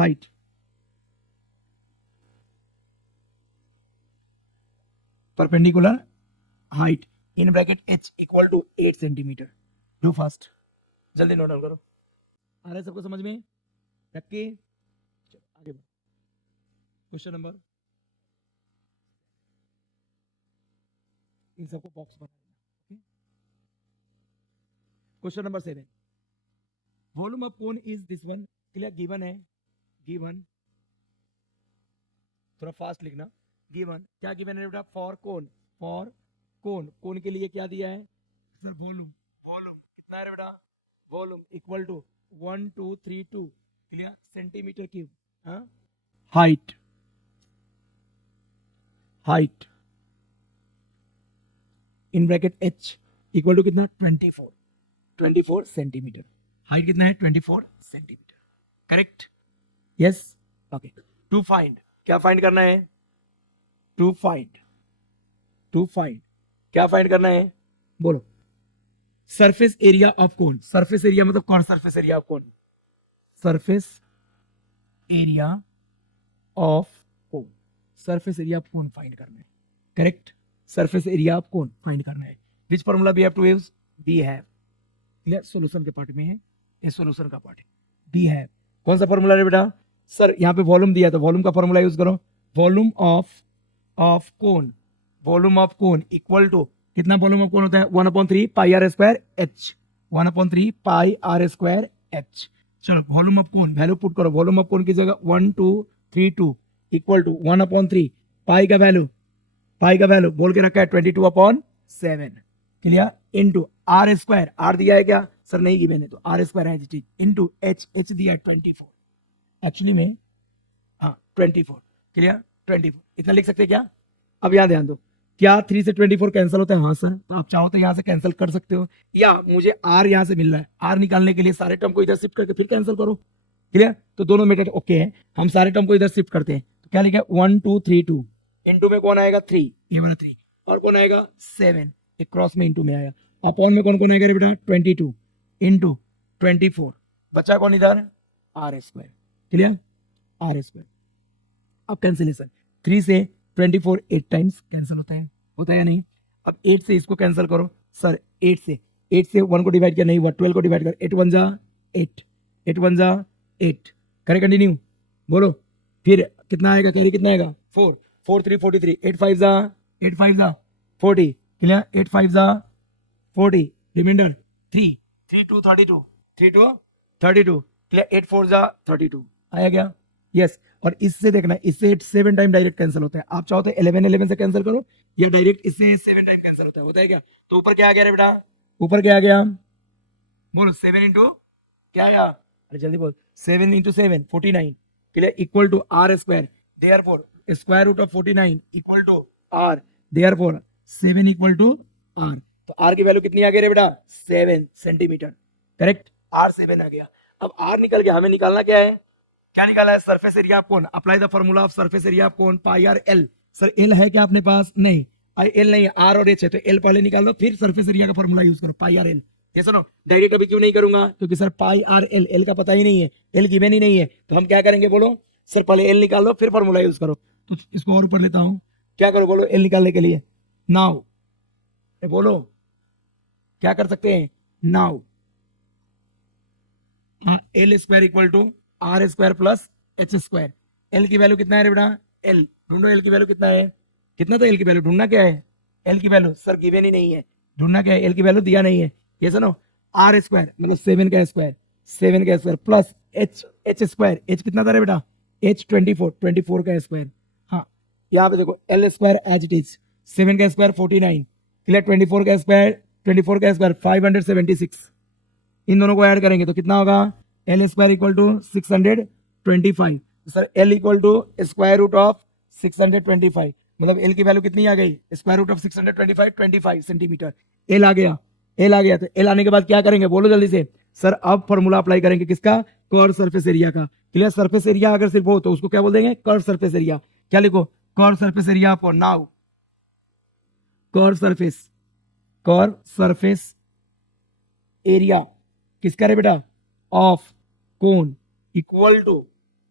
height in bracket H equal to 8 centimetre. Do fast जल्दी नोट डाउन करो। आ रहा है सबको समझ में रख के चलो आगे बढ़ो। क्वेश्चन नंबर इन सबको बॉक्स बना। Question number 7 volume of cone is this one. Clear given है गिवन थोड़ा फास्ट लिखना। गिवन क्या गिवन है बेटा फॉर कोन के लिए क्या दिया है सर वॉल्यूम कितना है बेटा volume equal to 1232 clear centimetre cube. हाँ height in bracket H equal to कितना 24 सेंटीमीटर। हाइट कितना है 24 centimetre correct yes okay. To find क्या फाइंड करना है टू फाइंड क्या फाइंड करना है बोलो। Surface area of cone. Surface area मतलब कौन surface area of cone surface area of cone find करना है correct. Surface area of cone find करना है। Which formula we have to use we have clear solution के part में है ये सॉल्यूशन का पार्ट है वी हैव कौन सा फॉर्मूला है बेटा सर यहाँ पे वॉल्यूम दिया तो वॉल्यूम का फॉर्मूला यूज करो। Volume of cone equal to कितना वॉल्यूम ऑफ कोन होता है 1/3 pi are square H 1/3 pi are square H. चलो volume of cone value put करो। वॉल्यूम ऑफ कोन की जगह 1232 इक्वल टू 1/3 पाई का वैल्यू बोल के रखा है 22/7 clear into r square. R दिया है क्या सर नहीं गिवन है तो आर स्क्वायर है इनटू एच दिया है 24 एक्चुअली में हाँ 24 क्लियर 24 इतना लिख सकते हैं क्या। अब यहाँ ध्यान दो क्या 3 से 24 कैंसिल होता है हाँ सर तो आप चाहो तो यहाँ से कैंसिल कर सकते हो या मुझे आर यहाँ से मिल रहा है आर निकालने के लिए सारे टर्म को इधर शिफ्ट करके फिर कैंसिल करो क्लियर। तो दोनों मेथड ओके है हम सारे टर्म को इधर शिफ्ट करते हैं तो क्या लिखा है 1232 इंटू में कौन आएगा 3 ये वाला 3 और कौन आएगा 7 एक क्रॉस में इंटू में आएगा अपॉन में कौन आएगा बेटा 22 इंटू 24 बचा कौन इधर r square clear r square. अब कैंसिलेशन 3 से 24 8 टाइम्स कैंसिल होता है या नहीं। अब 8 से इसको कैंसिल करो सर 8 से 1 को डिवाइड किया नहीं हुआ 12 को डिवाइड कर 8 1 जा 8 करें कंटिन्यू बोलो फिर कितना आएगा कैरी कितना आएगा 4 4 3 43 8 5 जा 40 क्लियर 8 5 जा 40 रिमाइंडर 3 2 32 क्लियर 8 4 जा 32 आया क्या यस। और इससे देखना इससे 7 टाइम डायरेक्ट कैंसिल होता है। आप चाहो तो 11 से कैंसिल करो या डायरेक्ट इससे 7 टाइम कैंसिल होता है क्या। तो ऊपर क्या आ गया रे बेटा ऊपर क्या आ गया बोलो 7 इंटू क्या आया अरे जल्दी बोल 7 into 7 49 clear equal to are square. Therefore square root of 49 equal to r. Therefore 7 equal to r. तो आर की वैल्यू कितनी आ गई रे बेटा 7 सेंटीमीटर करेक्ट आर 7 आ गया। अब आर निकल गया हमें निकालना क्या है क्या निकाला है surface area of cone. Apply the formula of surface area of cone pi R L. Sir L है क्या अपने पास नहीं एल नहीं है आर और एच है तो एल पहले निकाल दो फिर सरफेस एरिया का फार्मूला यूज करो पाई आर एल। ये सुनो डायरेक्ट अभी क्यों नहीं करूंगा क्योंकि सर पाई आर एल का पता ही नहीं है एल गिवन ही नहीं है तो हम क्या करेंगे बोलो सर पहले एल निकाल दो फिर फार्मूला यूज करो। तो इसको और ऊपर लेता हूँ क्या करो बोलो एल निकालने के लिए नाउ बोलो क्या कर सकते हैं now l square equal to are square plus H square. L की वैल्यू कितना है रे बेटा एल ढूंढो एल की वैल्यू कितना है कितना तो एल की वैल्यू ढूंढना क्या है एल की वैल्यू सर गिवन ही नहीं है ढूंढना क्या है एल की वैल्यू दिया नहीं है। ये सुनो आर स्क्वायर मतलब 7 का square plus H square H कितना था रे बेटा एच 24 का स्क्वायर। हाँ यहाँ पे देखो l square as it is 7 का स्क्वायर 49 क्लियर 24 का स्क्वायर 576 इन दोनों को ऐड करेंगे तो कितना होगा L square equal to 625 sir L equal to square root of 625 मतलब एल की वैल्यू कितनी आ गई, square root of 625 25 centimetre L आ गया। एल आ गया तो एल आने के बाद क्या करेंगे बोलो जल्दी से। सर अब फॉर्मूला अप्लाई करेंगे किसका, कर्व सरफेस एरिया का। क्लियर, सरफेस एरिया अगर सिर्फ हो तो उसको क्या बोल देंगे, कर्व सरफेस एरिया। क्या लिखो, curve surface area for now, curve surface area किसका रे बेटा, of cone equal to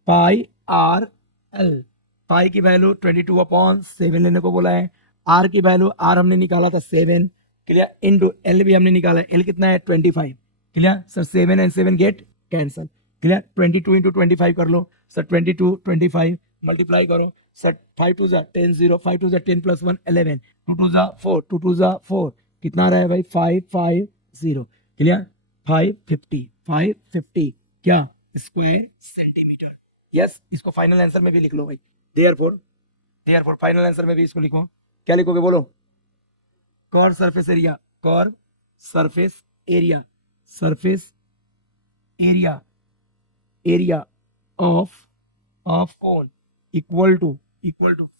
pi are L. Pi की वैल्यू 22/7 लेने को बोला है, आर की वैल्यू आर हमने निकाला था 7, क्लियर, इनटू एल भी हमने निकाला है, एल कितना है 25, clear sir, 7 and 7 get cancel, clear, 22 into 25 कर लो सर, 22 25 मल्टीप्लाई करो सर, 5 2 10 0, 5 2 10 प्लस 1 11, 2 2 4, 2 2 4, कितना आ रहा है भाई 5 5 0, क्लियर, 550 क्या स्क्वायर सेंटीमीटर। यस, इसको फाइनल आंसर में भी लिख लो भाई, देयरफॉर फाइनल आंसर में भी इसको लिखो। क्या लिखोगे बोलो, curve surface area, curve surface area, surface area, area of cone equal to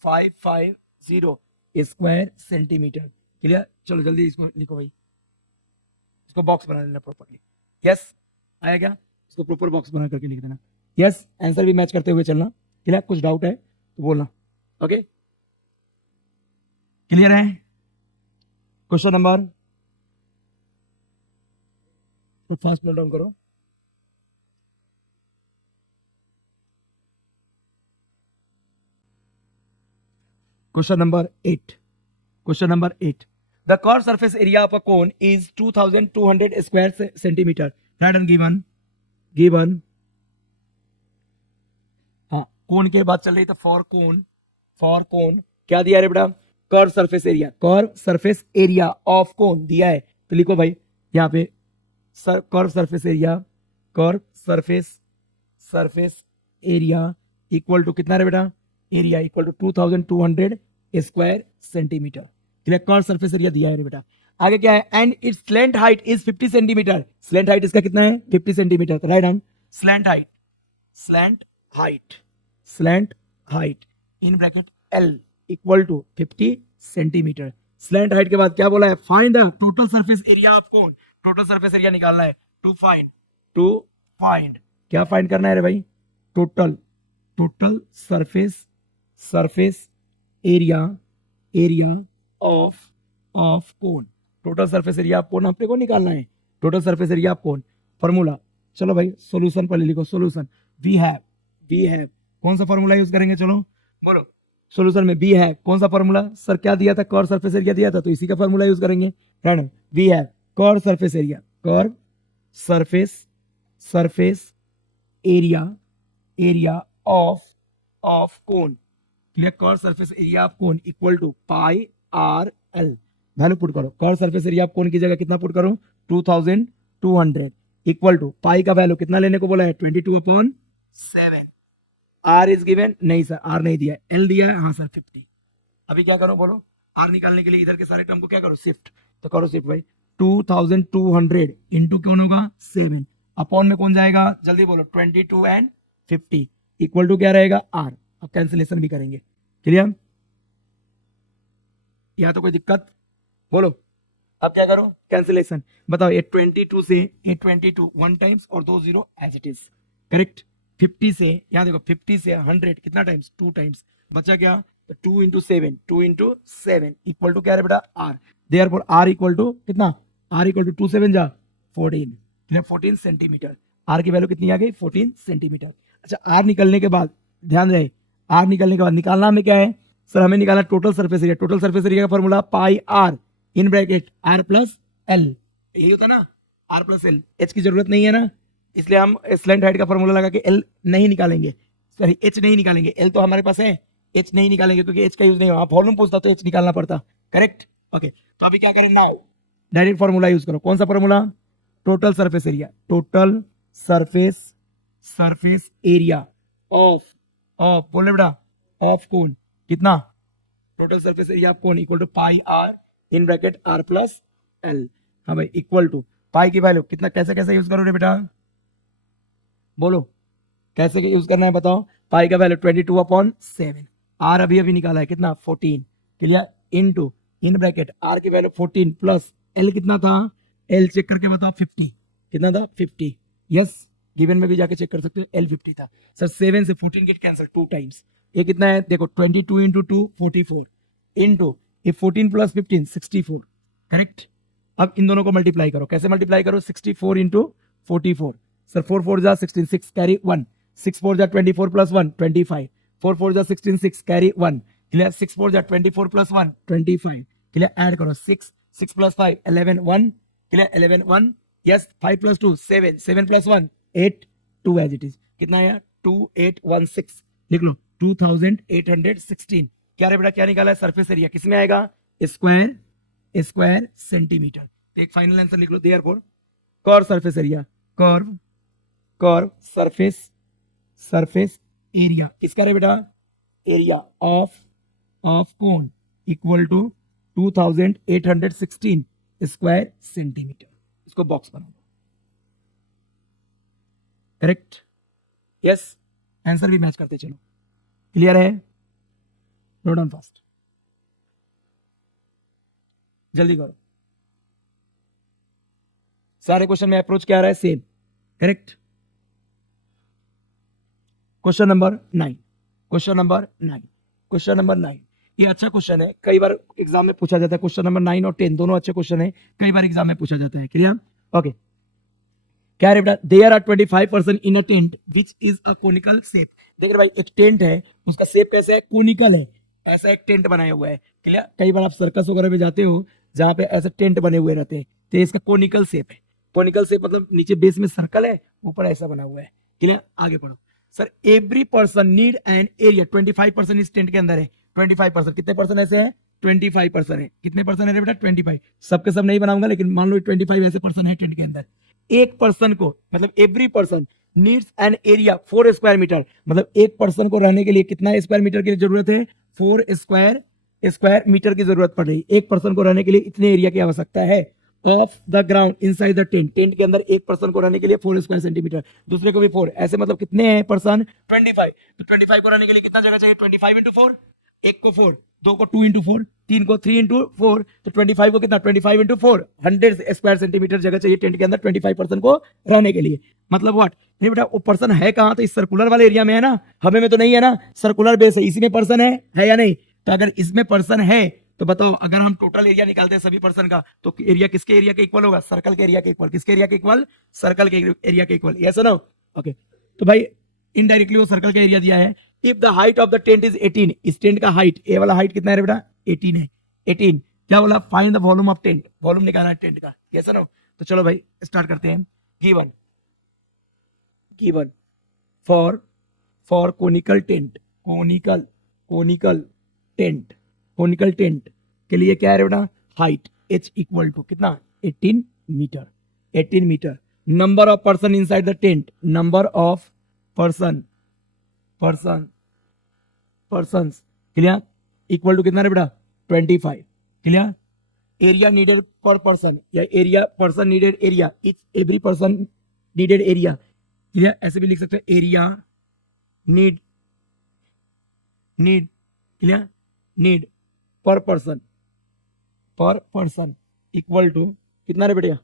550 square centimetre. Clear, चलो जल्दी इसको लिखो भाई, इसको बॉक्स बना लेना प्रॉपर्ली। यस, आया क्या, इसको प्रॉपर बॉक्स बना करके लिख देना। यस, आंसर भी मैच करते हुए चलना। क्लियर, कुछ डाउट है तो बोलना। ओके, क्लियर है। क्वेश्चन नंबर, तो फास्ट नोट डाउन करो। Question number 8, question number 8, the curved surface area of a cone is 2200 square centimeter, that and given हाँ, कोन के बाद चल रही था फॉर कोन क्या दिया रे बेटा, curve surface area of cone दिया है, तो लिखो भाई यहाँ पे curve surface area equal to कितना रे बेटा, area equal to 2200 square centimetre. Clear, curve surface area दिया है रे बेटा। आगे क्या है, and its slant height is 50 centimetre, slant height इसका कितना है 50 सेंटीमीटर, राइट हम slant height in bracket l equal to 50 centimetre. Slant height के बाद क्या बोला है, find the total surface area of cone, total surface area निकालना है, टू फाइंड क्या फाइंड करना है रे भाई, total surface area of cone, total surface area of कोन अपने को निकालना है, total surface area of cone. Formula, चलो भाई सॉल्यूशन पहले लिखो, सॉल्यूशन वी हैव कौन सा फॉर्मूला यूज करेंगे, चलो बोलो, सॉल्यूशन में वी हैव कौन सा फॉर्मूला, सर क्या दिया था, कर्व सरफेस एरिया दिया था, तो इसी का फॉर्मूला यूज करेंगे। Friend, we have curve surface area of cone, clear, curve surface area of cone equal to pi are L. Value put करो, curve surface area of cone की जगह कितना पुट करूं, 2200 इक्वल टू पाई का value कितना लेने को बोला है, 22/7। आर इज गिवन, नहीं सर आर नहीं दिया है, एल दिया है, हाँ सर 50। अभी क्या करो बोलो, आर निकालने के लिए इधर के सारे टर्म को क्या करो, शिफ्ट, तो करो शिफ्ट भाई, 2200 इंटू कौन होगा 7, अपॉन में कौन जाएगा जल्दी बोलो, 22 एंड 50 इक्वल टू क्या रहेगा आर। अब कैंसिलेशन भी करेंगे, क्लियर, या तो कोई दिक्कत बोलो। अब क्या करो, कैंसिलेशन, बताओ, ये 22 से ये 22 1 टाइम्स और 2 0 एज इट इज, करेक्ट। 50 से यहाँ देखो, 50 से 100 कितना टाइम्स, 2 टाइम्स, बचा क्या, तो 2 इंटू 7 इक्वल टू क्या है बेटा r, therefore are equal to कितना, आर इक्वल टू 2 7 जा 14, 14 सेंटीमीटर। आर की वैल्यू कितनी आ गई 14 सेंटीमीटर। अच्छा, आर निकलने के बाद ध्यान रहे, आर निकलने के बाद निकालना हमें क्या है सर, हमें निकालना total surface area, total surface area का formula pi are in bracket are plus L, यही होता ना, आर प्लस एल, एच की जरूरत नहीं है ना, इसलिए हम स्लैंट हाइट का फॉर्मूला लगा के एल नहीं निकालेंगे, सॉरी एच नहीं निकालेंगे, एल तो हमारे पास है, एच नहीं निकालेंगे क्योंकि एच का यूज नहीं हुआ, वॉल्यूम पूछता तो एच निकालना पड़ता, करेक्ट। ओके, तो अभी क्या करें, नाउ डायरेक्ट फॉर्मूला यूज करो, कौन सा formula, total surface area of बोले बेटा ऑफ कोन, कितना, total surface area of cone equal to pi are in bracket are plus l. हाँ भाई, इक्वल टू पाई की वैल्यू कितना, कैसे कैसे यूज करोगे बेटा, बोलो कैसे यूज करना है बताओ, पाई का वैल्यू 22/7, आर अभी अभी निकाला है कितना 14, clear, into in bracket r की वैल्यू 14 प्लस एल कितना था, एल चेक करके बताओ 50, कितना था 50, यस गिवन में भी जाके चेक कर सकते हो, एल 50 था सर। 7 से 14 गेट कैंसिल 2 टाइम्स, ये कितना है देखो 22 इंटू 2 44 इंटू ये 14 प्लस 15 64, करेक्ट। अब इन दोनों को मल्टीप्लाई करो, कैसे मल्टीप्लाई करो 64 इंटू 44, सर 4 4 जा 16 6 कैरी 1, 6 4 जा 24 प्लस 1 25, 4 4 जा 16 6 कैरी 1, क्लियर, 6 4 जा 24 प्लस 1 25, क्लियर, ऐड करो 6 6 plus 5 11 1, clear 11 1, yes 5 plus 2 7 7 plus 1 8 2 as it is, कितना आया 2816, लिख लो 2816, क्या रे बेटा क्या निकाला है सरफेस एरिया, किसमें आएगा स्क्वायर सेंटीमीटर। तो एक फाइनल आंसर लिख लो, therefore curve surface area, curve surface area किसका रे बेटा, area of cone equal to 2816 square centimetre. इसको बॉक्स बना दो, करेक्ट, यस आंसर भी मैच करते चलो, क्लियर है, नोट डाउन फास्ट, जल्दी करो। सारे क्वेश्चन में अप्रोच क्या आ रहा है, सेम, करेक्ट। क्वेश्चन नंबर 9, ये अच्छा क्वेश्चन है, कई बार एग्जाम में पूछा जाता है, क्वेश्चन नंबर 9 और 10 दोनों अच्छे क्वेश्चन है, कई बार एग्जाम में पूछा जाता है, क्लियर, ओके। क्या है बेटा, there are 25% in a tent which is a conical shape. देख रहे भाई एक टेंट है, उसका शेप कैसे है, कोनिकल है, ऐसा एक टेंट बनाया हुआ है, क्लियर। कई बार आप सर्कस वगैरह में जाते हो जहाँ पे ऐसे टेंट बने हुए रहते हैं, तो इसका कोनिकल शेप है, कोनिकल शेप मतलब नीचे बेस में सर्कल है, ऊपर ऐसा बना हुआ है, क्लियर। आगे पढ़ो sir, every person need an area, 25% इस टेंट के अंदर है, 25% कितने परसेंट ऐसे है, 25% है, कितने परसेंट है बेटा 25, सबके सब नहीं बनाऊंगा लेकिन मान लो 25 ऐसे परसेंट है टेंट के अंदर। एक पर्सन को मतलब every person needs an area 4 square metre, मतलब एक पर्सन को रहने के लिए कितना स्क्वायर मीटर की जरूरत है, 4 स्क्वायर मीटर की जरूरत पड़ रही, एक पर्सन को रहने के लिए इतने एरिया की आवश्यकता है। Of the ground inside the tent, tent के अंदर एक पर्सन को रहने के लिए 4 स्क्वायर सेंटीमीटर, दूसरे को भी 4, ऐसे मतलब कितने हैं पर्सन 25, तो 25 को रहने के लिए कितना जगह चाहिए 25 इंटू 4, एक को 4, दो को 2 इंटू 4, तीन को 3 इंटू 4, तो 25 को कितना 25 इंटू 4 100 स्क्वायर सेंटीमीटर जगह चाहिए टेंट के अंदर 25% को रहने के लिए। मतलब व्हाट, नहीं बेटा वो पर्सन है कहाँ, तो इस सर्कुलर वाले एरिया में है ना, हमें में तो नहीं है ना, सर्कुलर बेस है, इसी में पर्सन है या नहीं, तो अगर इसमें पर्सन है तो बताओ अगर हम टोटल एरिया निकालते हैं सभी पर्सन का तो एरिया किसके एरिया के इक्वल होगा, सर्कल के एरिया के इक्वल, किसके एरिया के इक्वल, सर्कल के एरिया के इक्वल, यस और नो, ओके। तो भाई इनडायरेक्टली वो सर्कल का एरिया दिया है। If the height of the tent is 18, इस टेंट का हाइट, ए वाला हाइट कितना है बेटा 18 है, 18, क्या बोला find the volume of tent, volume निकालना है टेंट का, यस और नो। तो चलो भाई स्टार्ट करते हैं, गिवन फॉर कोनिकल टेंट के लिए क्या है बेटा, हाइट h इक्वल टू कितना 18 metre, number of person inside the tent, number of persons clear equal to कितना है बेटा 25, clear. Area needed per person या area person needed area, each every person needed area, clear, ऐसे भी लिख सकते हैं area need clear, need per person equal to कितना रे बेटा,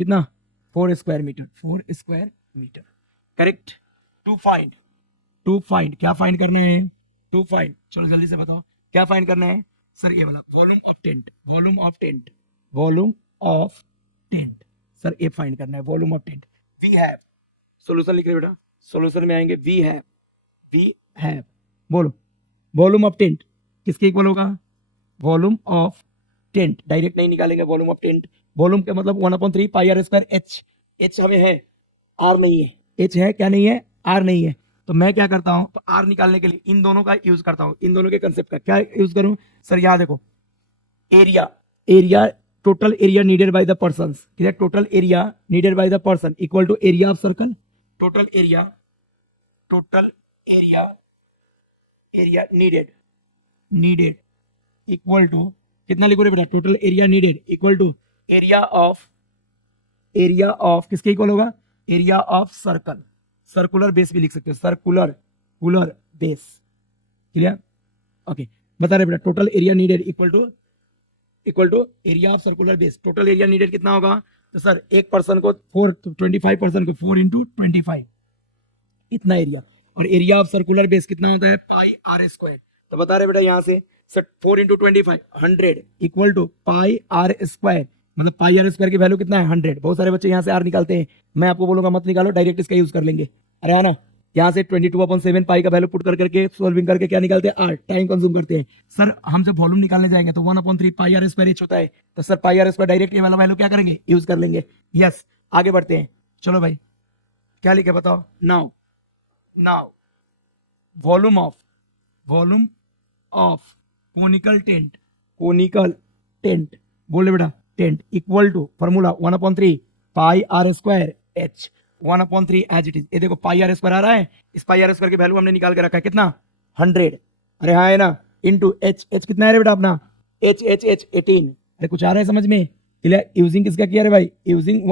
कितना 4 square metre, correct. To find क्या फाइंड करना है, टू फाइंड, चलो जल्दी से बताओ क्या फाइंड करना है सर, ये वाला वॉल्यूम ऑफ टेंट सर, ये फाइंड करना है volume of tent. We have solution लिख रहे बेटा, सॉल्यूशन में आएंगे वी हैव बोलो वॉल्यूम ऑफ टेंट किसके इक्वल होगा, वॉल्यूम ऑफ टेंट, डायरेक्ट नहीं निकालेंगे वॉल्यूम ऑफ टेंट, वॉल्यूम के मतलब 1/3 पाई आर स्क्वायर एच हमें है, आर नहीं है, एच है क्या नहीं है, आर नहीं है, तो मैं क्या करता हूं, तो आर निकालने के लिए इन दोनों का यूज करता हूं, इन दोनों के कंसेप्ट का क्या यूज करूं सर, यहां देखो area total area needed by the persons, clear, total area needed by the person equal to area of circle, total area needed equal to कितना लिखो रे बेटा, total area needed equal to area of किसके equal होगा, area of circular base भी लिख सकते हो, सर्कुलर बेस, क्लियर। ओके बता रहे बेटा total area needed equal to area of circular base. Total area needed कितना होगा? तो सर एक पर्सन को 4 तो 25 पर्सन को 4 इंटू 25 इतना एरिया, और एरिया ऑफ सर्कुलर बेस कितना होता है? Pi are square. तो बता रहे बेटा यहाँ से sir 4 into 25 100 equal to pi are square, मतलब पाई आर स्क्वायर की वैल्यू कितना है? 100। बहुत सारे बच्चे यहाँ से आर निकालते हैं, मैं आपको बोलूंगा मत निकालो, डायरेक्ट इसका यूज कर लेंगे। अरे है ना, यहाँ से 22/7 पाई का वैल्यू पुट करके सॉल्विंग करके क्या निकालते हैं? आर। टाइम कंज्यूम करते हैं सर। हम जब वॉल्यूम निकालने जाएंगे तो 1/3 पाई आर स्क्वायर एच होता है, तो sir pi are square direct ये वाला वैल्यू क्या करेंगे? यूज कर लेंगे। यस आगे बढ़ते हैं, चलो भाई क्या लिखे बताओ। Now volume of conical tent बोले बेटा tent equal to formula 1/3 pi are square H 1/3 as it is. ये देखो पाई आर स्क्वायर आ रहा है, इस पाई आर स्क्वायर की वैल्यू हमने निकाल के रखा है कितना? 100। अरे हाँ है ना, इनटू एच कितना है रे बेटा अपना? एच 18। अरे कुछ आ रहा है समझ में? क्लियर? यूजिंग किसका किया रे भाई? यूजिंग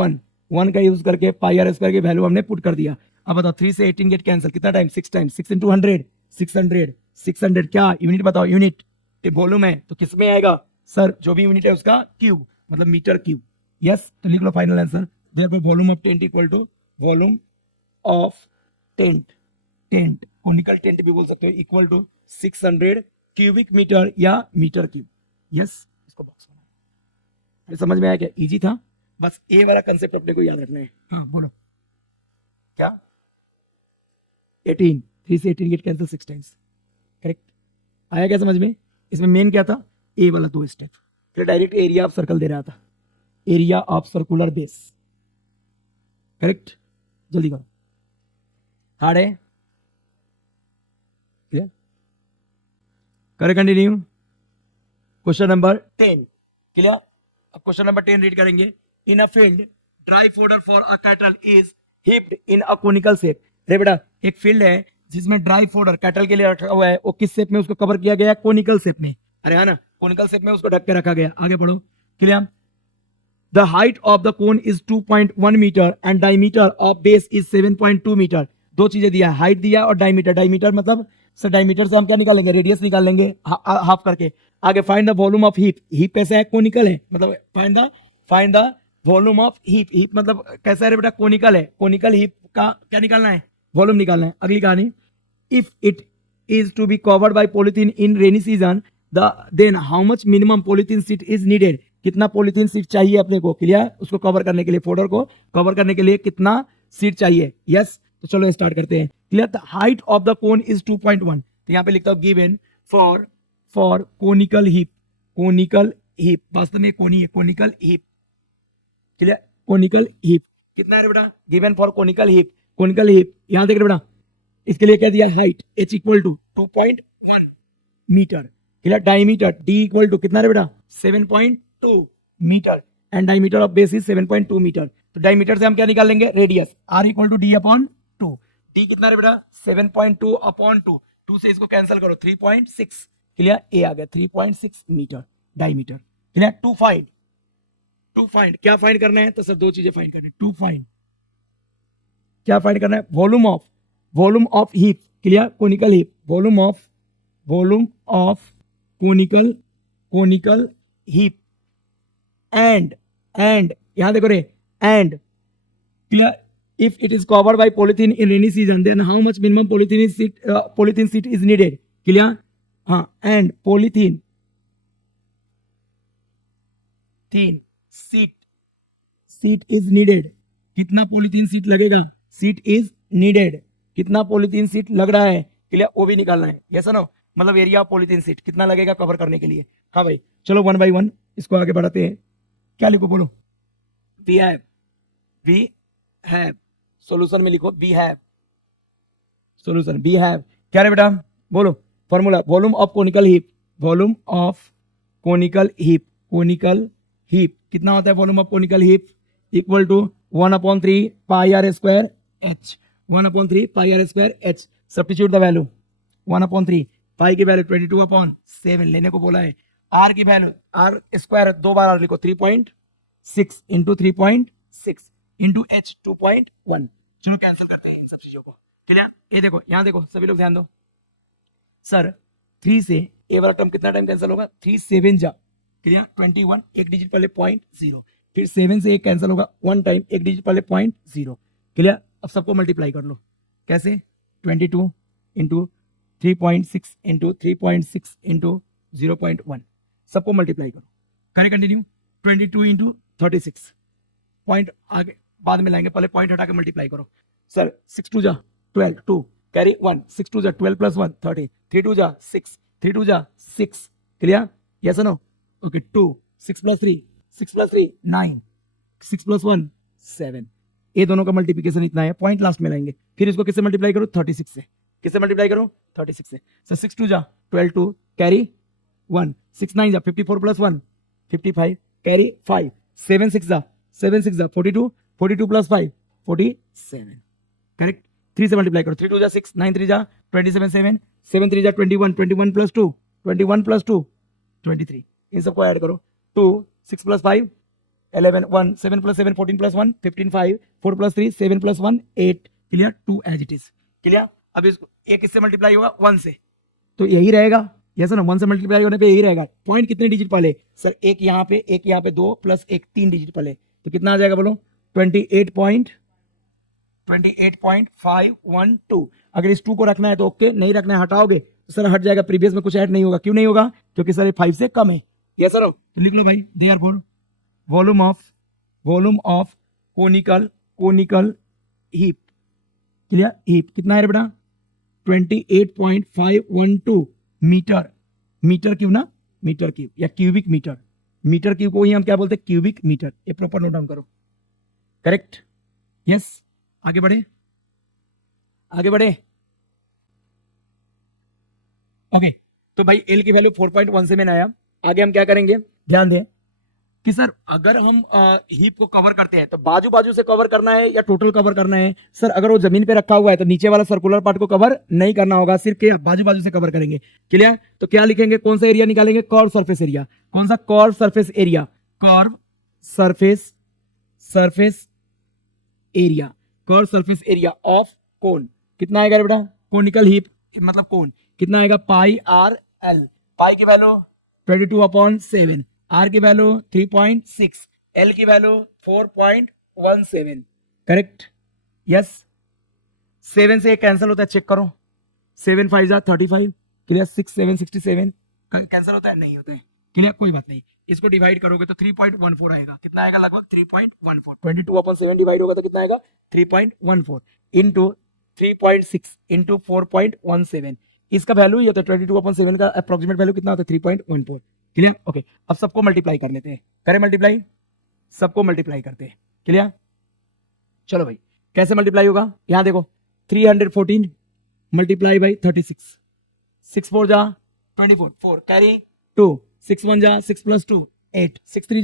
1 का यूज करके पाई आर स्क्वायर की वैल्यू हमने पुट कर दिया। अब बताओ 3 से 18 गेट कैंसिल, कितना टाइम? 6 टाइम। 6 इंटू 100 600 क्या यूनिट बताओ? यूनिट वॉल्यूम है तो किस में आएगा सर? जो भी यूनिट है उसका क्यूब, मतलब मीटर क्यूब। यस तो लिख लो final answer. Therefore volume of tent equal to volume of tent conical tent भी बोल सकते हो, इक्वल टू 600 क्यूबिक मीटर या मीटर क्यूब। यस इसको बॉक्स बनाओ। अरे समझ में आया क्या? इजी था, बस ए वाला कंसेप्ट अपने को याद रखना है। हाँ बोलो क्या? 18 3 से 18 गेट कैंसिल 6 टाइम्स, करेक्ट। आया क्या समझ में? इसमें मेन क्या था? ए वाला 2 स्टेप। फिर डायरेक्ट एरिया ऑफ सर्कल दे रहा था, area of circular base, correct. जल्दी करो, हार्ड है? क्लियर? करे कंटिन्यू। Question number 10 clear. अब क्वेश्चन नंबर 10 रीड करेंगे। In a field dry fodder for a cattle is heaped in a conical shape. रे बेटा एक फील्ड है जिसमें ड्राई फॉडर कैटल के लिए रखा हुआ है, वो किस शेप में उसको कवर किया गया है? कोनिकल शेप में। अरे है ना, कोनिकल शेप में उसको ढक के रखा गया। आगे बढ़ो, clear. The height of the cone is 2.1 metre and diameter of base is 7.2 metre. दो चीजें दिया है, हाइट दिया और डायमीटर। डायमीटर मतलब सर डायमीटर से हम क्या निकालेंगे? रेडियस निकाल लेंगे हाफ करके। आगे find the volume of heap. Heap कैसा है? कोनिकल है, मतलब find the volume of heap. Heap मतलब कैसा है बेटा? कोनिकल है। कोनिकल हीप का क्या निकालना है? वॉल्यूम निकालना है। अगली कहानी, if it is to be covered by polythene in rainy season then how much minimum polythene sheet is needed। कितना पॉलीथीन सीट चाहिए अपने को? क्लियर? उसको कवर करने के लिए, फोल्डर को कवर करने के लिए कितना सीट चाहिए? यस तो चलो स्टार्ट करते हैं। Clear? The height of the cone is 2.1। तो यहाँ पे लिखता हूँ गिवन फॉर कोनिकल हीप वास्तव में कोनी है, conical heap. Clear? Conical heap कितना है बेटा? गिवन फॉर कोनिकल हीप यहाँ देख रहे बेटा, इसके लिए क्या दिया? Height h equal to 2.1 metre. Clear? Diameter d equal to कितना रे बेटा? 7.2 metre and diameter of base is 7.2 metre. तो डायमीटर से हम क्या निकाल लेंगे? Radius r equal to d upon 2। d कितना रे बेटा? 7.2 अपॉन 2। 2 से इसको कैंसिल करो 3.6। क्लियर? a आ गया 3.6 metre diameter. Clear? To find क्या फाइंड करना है? तो सर दो चीजें फाइंड करनी है। टू फाइंड क्या फाइंड करना है? Volume of heap. Clear? Conical heap. Volume of conical heap and यहां देखो रे, and clear, if it is covered by polythene in rainy season then how much minimum polythene sheet is needed. Clear? हाँ, and polythene sheet is needed. कितना polythene sheet लगेगा? Sheet is needed. कितना polythene sheet लग रहा है? Clear? वो भी निकालना है। यस नो, मतलब एरिया ऑफ पॉलिथीन सीट कितना लगेगा कवर करने के लिए। हाँ भाई चलो 1 बाय 1 इसको आगे बढ़ाते हैं। क्या लिखो बोलो? वी हैव सॉल्यूशन में लिखो we have solution. We have क्या है बेटा? बोलो formula. Volume of conical heap कितना होता है? Volume of conical heap equal to 1/3 pi are square H. 1/3 pi are square H. Substitute the value. 1/3 pi की वैल्यू 22/7 लेने को बोला है। आर की वैल्यू आर स्क्वायर दो बार आर लिखो 3.6 इंटू 3.6 इंटू एच 2.1। चलो कैंसिल करते हैं इन सब चीजों को। क्लियर? ये देखो, यहाँ देखो सभी लोग ध्यान दो। सर 3 से ए वाला टर्म कितना टाइम कैंसिल होगा, 3 7 जा क्लियर 21, एक डिजिट पहले 0.0, फिर 7 से एक कैंसिल होगा 1 टाइम, एक डिजिट पहले 0.0 क्लियर। अब सबको मल्टीप्लाई कर लो, कैसे 22 इंटू 3.6 इंटू 3.6 इंटू 0.1, सबको मल्टीप्लाई करो, करें कंटिन्यू 22 इंटू 36 पॉइंट आगे बाद में लाएंगे, पहले पॉइंट हटा के मल्टीप्लाई करो सर। 6 2 जा 12 2 कैरी 1, 6 2 जा 12 प्लस 1 30, 3 2 जा 6, 3 2 जा 6 clear yes no okay 2 6 plus 3 6 plus 3 9 6 plus 1 7, ये दोनों का मल्टीप्लिकेशन इतना है, पॉइंट लास्ट में लाएंगे, फिर इसको किससे मल्टीप्लाई करो 36 से, किससे मल्टीप्लाई करो 36 से। सर 6 2 जा 12 2 कैरी 1, 6 9 जा 54 प्लस 1 55 कैरी 5, 7 6 जा 42 42 प्लस 5 47 करेक्ट। 3 से मल्टीप्लाई करो, 3 2 जा 6 9 3 जा 27 7 7 3 जा 21 21 प्लस 2 21 प्लस 2 23, इन सबको ऐड करो 2 6 plus 5 11 1 7 plus 7 14 plus 1 15 5 4 plus 3 7 plus 1 8 clear 2 as it is clear. अब इसको एक इससे मल्टीप्लाई होगा 1 से, तो यही रहेगा यस ना, 1 से मल्टीप्लाई होने पे यही रहेगा। पॉइंट कितने डिजिट पहले सर, एक यहाँ पे 2 प्लस एक 3 डिजिट पहले, तो कितना आ जाएगा बोलो 28.512। अगर इस 2 को रखना है तो ओके, नहीं रखना है हटाओगे तो सर हट जाएगा, प्रीवियस में कुछ ऐड नहीं होगा, क्यों नहीं होगा क्योंकि सर ये 5 से कम है यस सर। तो लिख लो भाई therefore volume of conical heap clear, heap कितना है बेटा 28.512 मीटर क्यूब ना, मीटर क्यूब या क्यूबिक मीटर, मीटर क्यूब को ही हम क्या बोलते हैं क्यूबिक मीटर, ये प्रॉपर नोट डाउन करो करेक्ट यस। आगे बढ़े ओके तो भाई एल की वैल्यू 4.17 आया। आगे हम क्या करेंगे, ध्यान दें कि सर अगर हम हीप को कवर करते हैं तो बाजू बाजू से कवर करना है या टोटल कवर करना है। सर अगर वो जमीन पे रखा हुआ है तो नीचे वाला सर्कुलर पार्ट को कवर नहीं करना होगा, सिर्फ क्या बाजू बाजू से कवर करेंगे क्लियर। तो क्या लिखेंगे, कौन सा एरिया निकालेंगे, कर्व सरफेस एरिया, कौन सा curve surface area, curve surface area of cone कितना आएगा बेटा, कोनिकल हीप मतलब कोन कितना आएगा पाई आर एल, पाई की वैल्यू 22/7, आर की वैल्यू 3.6, एल की वैल्यू 4.17 करेक्ट यस। 7 से कैंसिल होता है, चेक करो 7 5 जा 35 क्लियर, 6 7 67 कैंसिल होता है, नहीं होता है क्लियर, कोई बात नहीं। इसको डिवाइड करोगे तो 3.14 आएगा, कितना आएगा लगभग 3.14, 22/7 डिवाइड होगा तो कितना आएगा 3.14 इंटू 3.6 इंटू 4.17, इसका वैल्यू ये होता है 22/7 का अप्रोक्सीमेट वैल्यू कितना होता है 3.14 क्लियर ओके। अब सबको मल्टीप्लाई कर लेते हैं, करें मल्टीप्लाई, सबको मल्टीप्लाई करते हैं क्लियर। चलो भाई कैसे मल्टीप्लाई होगा, यहां देखो 314 मल्टीप्लाई बाई 36, 6 4 जा 24 4 कैरी 2 6 1 जा 6 प्लस 2 8 6 3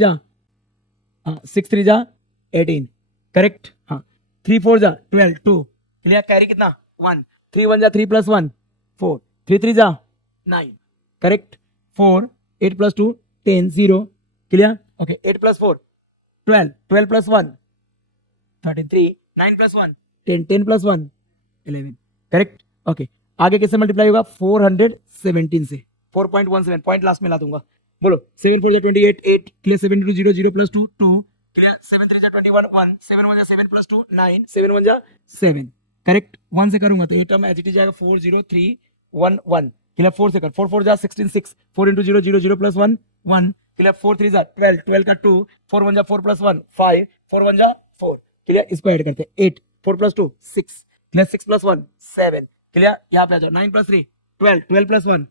जा 18 करेक्ट हाँ 3 4 जा 12 2 क्लियर, कैरी कितना 1 3 1 जा 3 प्लस 1 4 3 3 जा 9 correct 4 8 plus 2 10 0 clear okay 8 plus 4 12 12 plus 1 33 9 plus 1 10 10 plus 1 11 correct okay. आगे कैसे मल्टीप्लाई होगा 417 से 4.17 पॉइंट लास्ट में ला दूंगा, बोलो 7 4 जा 28 8 क्लियर 7 into 0 0 प्लस 2 2 क्लियर 7 3 जा 21 1 7 1 जा 7 प्लस 2 9 7 1 जा 7 करेक्ट 1 से करूंगा तो ये टर्म एज इट इज जाएगा 40311 क्लियर 4 से कर 4 4 जा 16 6 4 into 0 0 0 प्लस 1 1 क्लियर 4 3 जा 12 12 का 2 4 1 जा 4 प्लस 1 5 4 1 जा 4 क्लियर, इसको ऐड करते हैं 8 4 प्लस 2 6 क्लियर 6 प्लस 1 7 क्लियर, यहाँ पे आ जाओ 9 प्लस 3 12 12 प्लस 1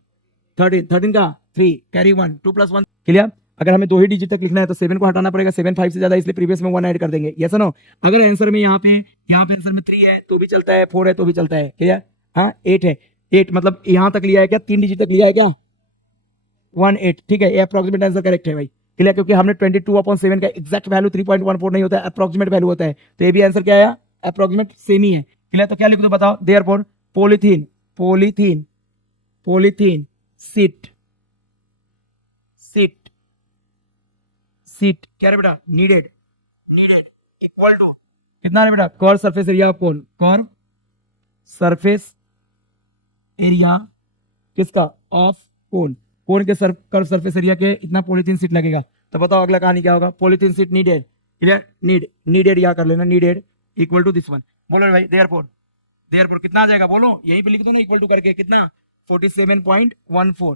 13 13 का 3 कैरी 1 2 प्लस 1 क्लियर। अगर हमें 2 ही डिजिट तक लिखना है तो 7 को हटाना पड़ेगा, 7 5 से ज्यादा इसलिए प्रीवियस में 1 ऐड कर देंगे यस नो। अगर आंसर में यहाँ पे आंसर में 3 है तो भी चलता है, 4 है तो भी चलता है क्लियर हाँ 8 है 8 मतलब यहाँ तक लिया है क्या, 3 डिजिट तक लिया है क्या 1 8 ठीक है, ये अप्रोक्सीमेट आंसर करेक्ट है भाई क्लियर, क्योंकि हमने 22/7 का एग्जैक्ट वैल्यू 3.14 नहीं होता है, अप्रोक्सीमेट वैल्यू होता है, तो ये भी आंसर क्या आया अप्रोक्सीमेट सेम ही है क्लियर। तो क्या लिख दो बताओ, देयरफॉर पॉलीथीन सीट क्या है बेटा नीडेड इक्वल टू कितना है बेटा curve surface area of cone, curve surface area किसका ऑफ कोन, कोन के कर्व सरफेस एरिया के इतना पॉलीथीन शीट लगेगा। तो बताओ अगला कहानी क्या होगा, polythene sheet needed, clear, needed या कर लेना, needed equal to this one. बोलो भाई, देयरफॉर कितना आ जाएगा, बोलो यहीं पे लिख दो ना इक्वल टू करके, कितना 47.14।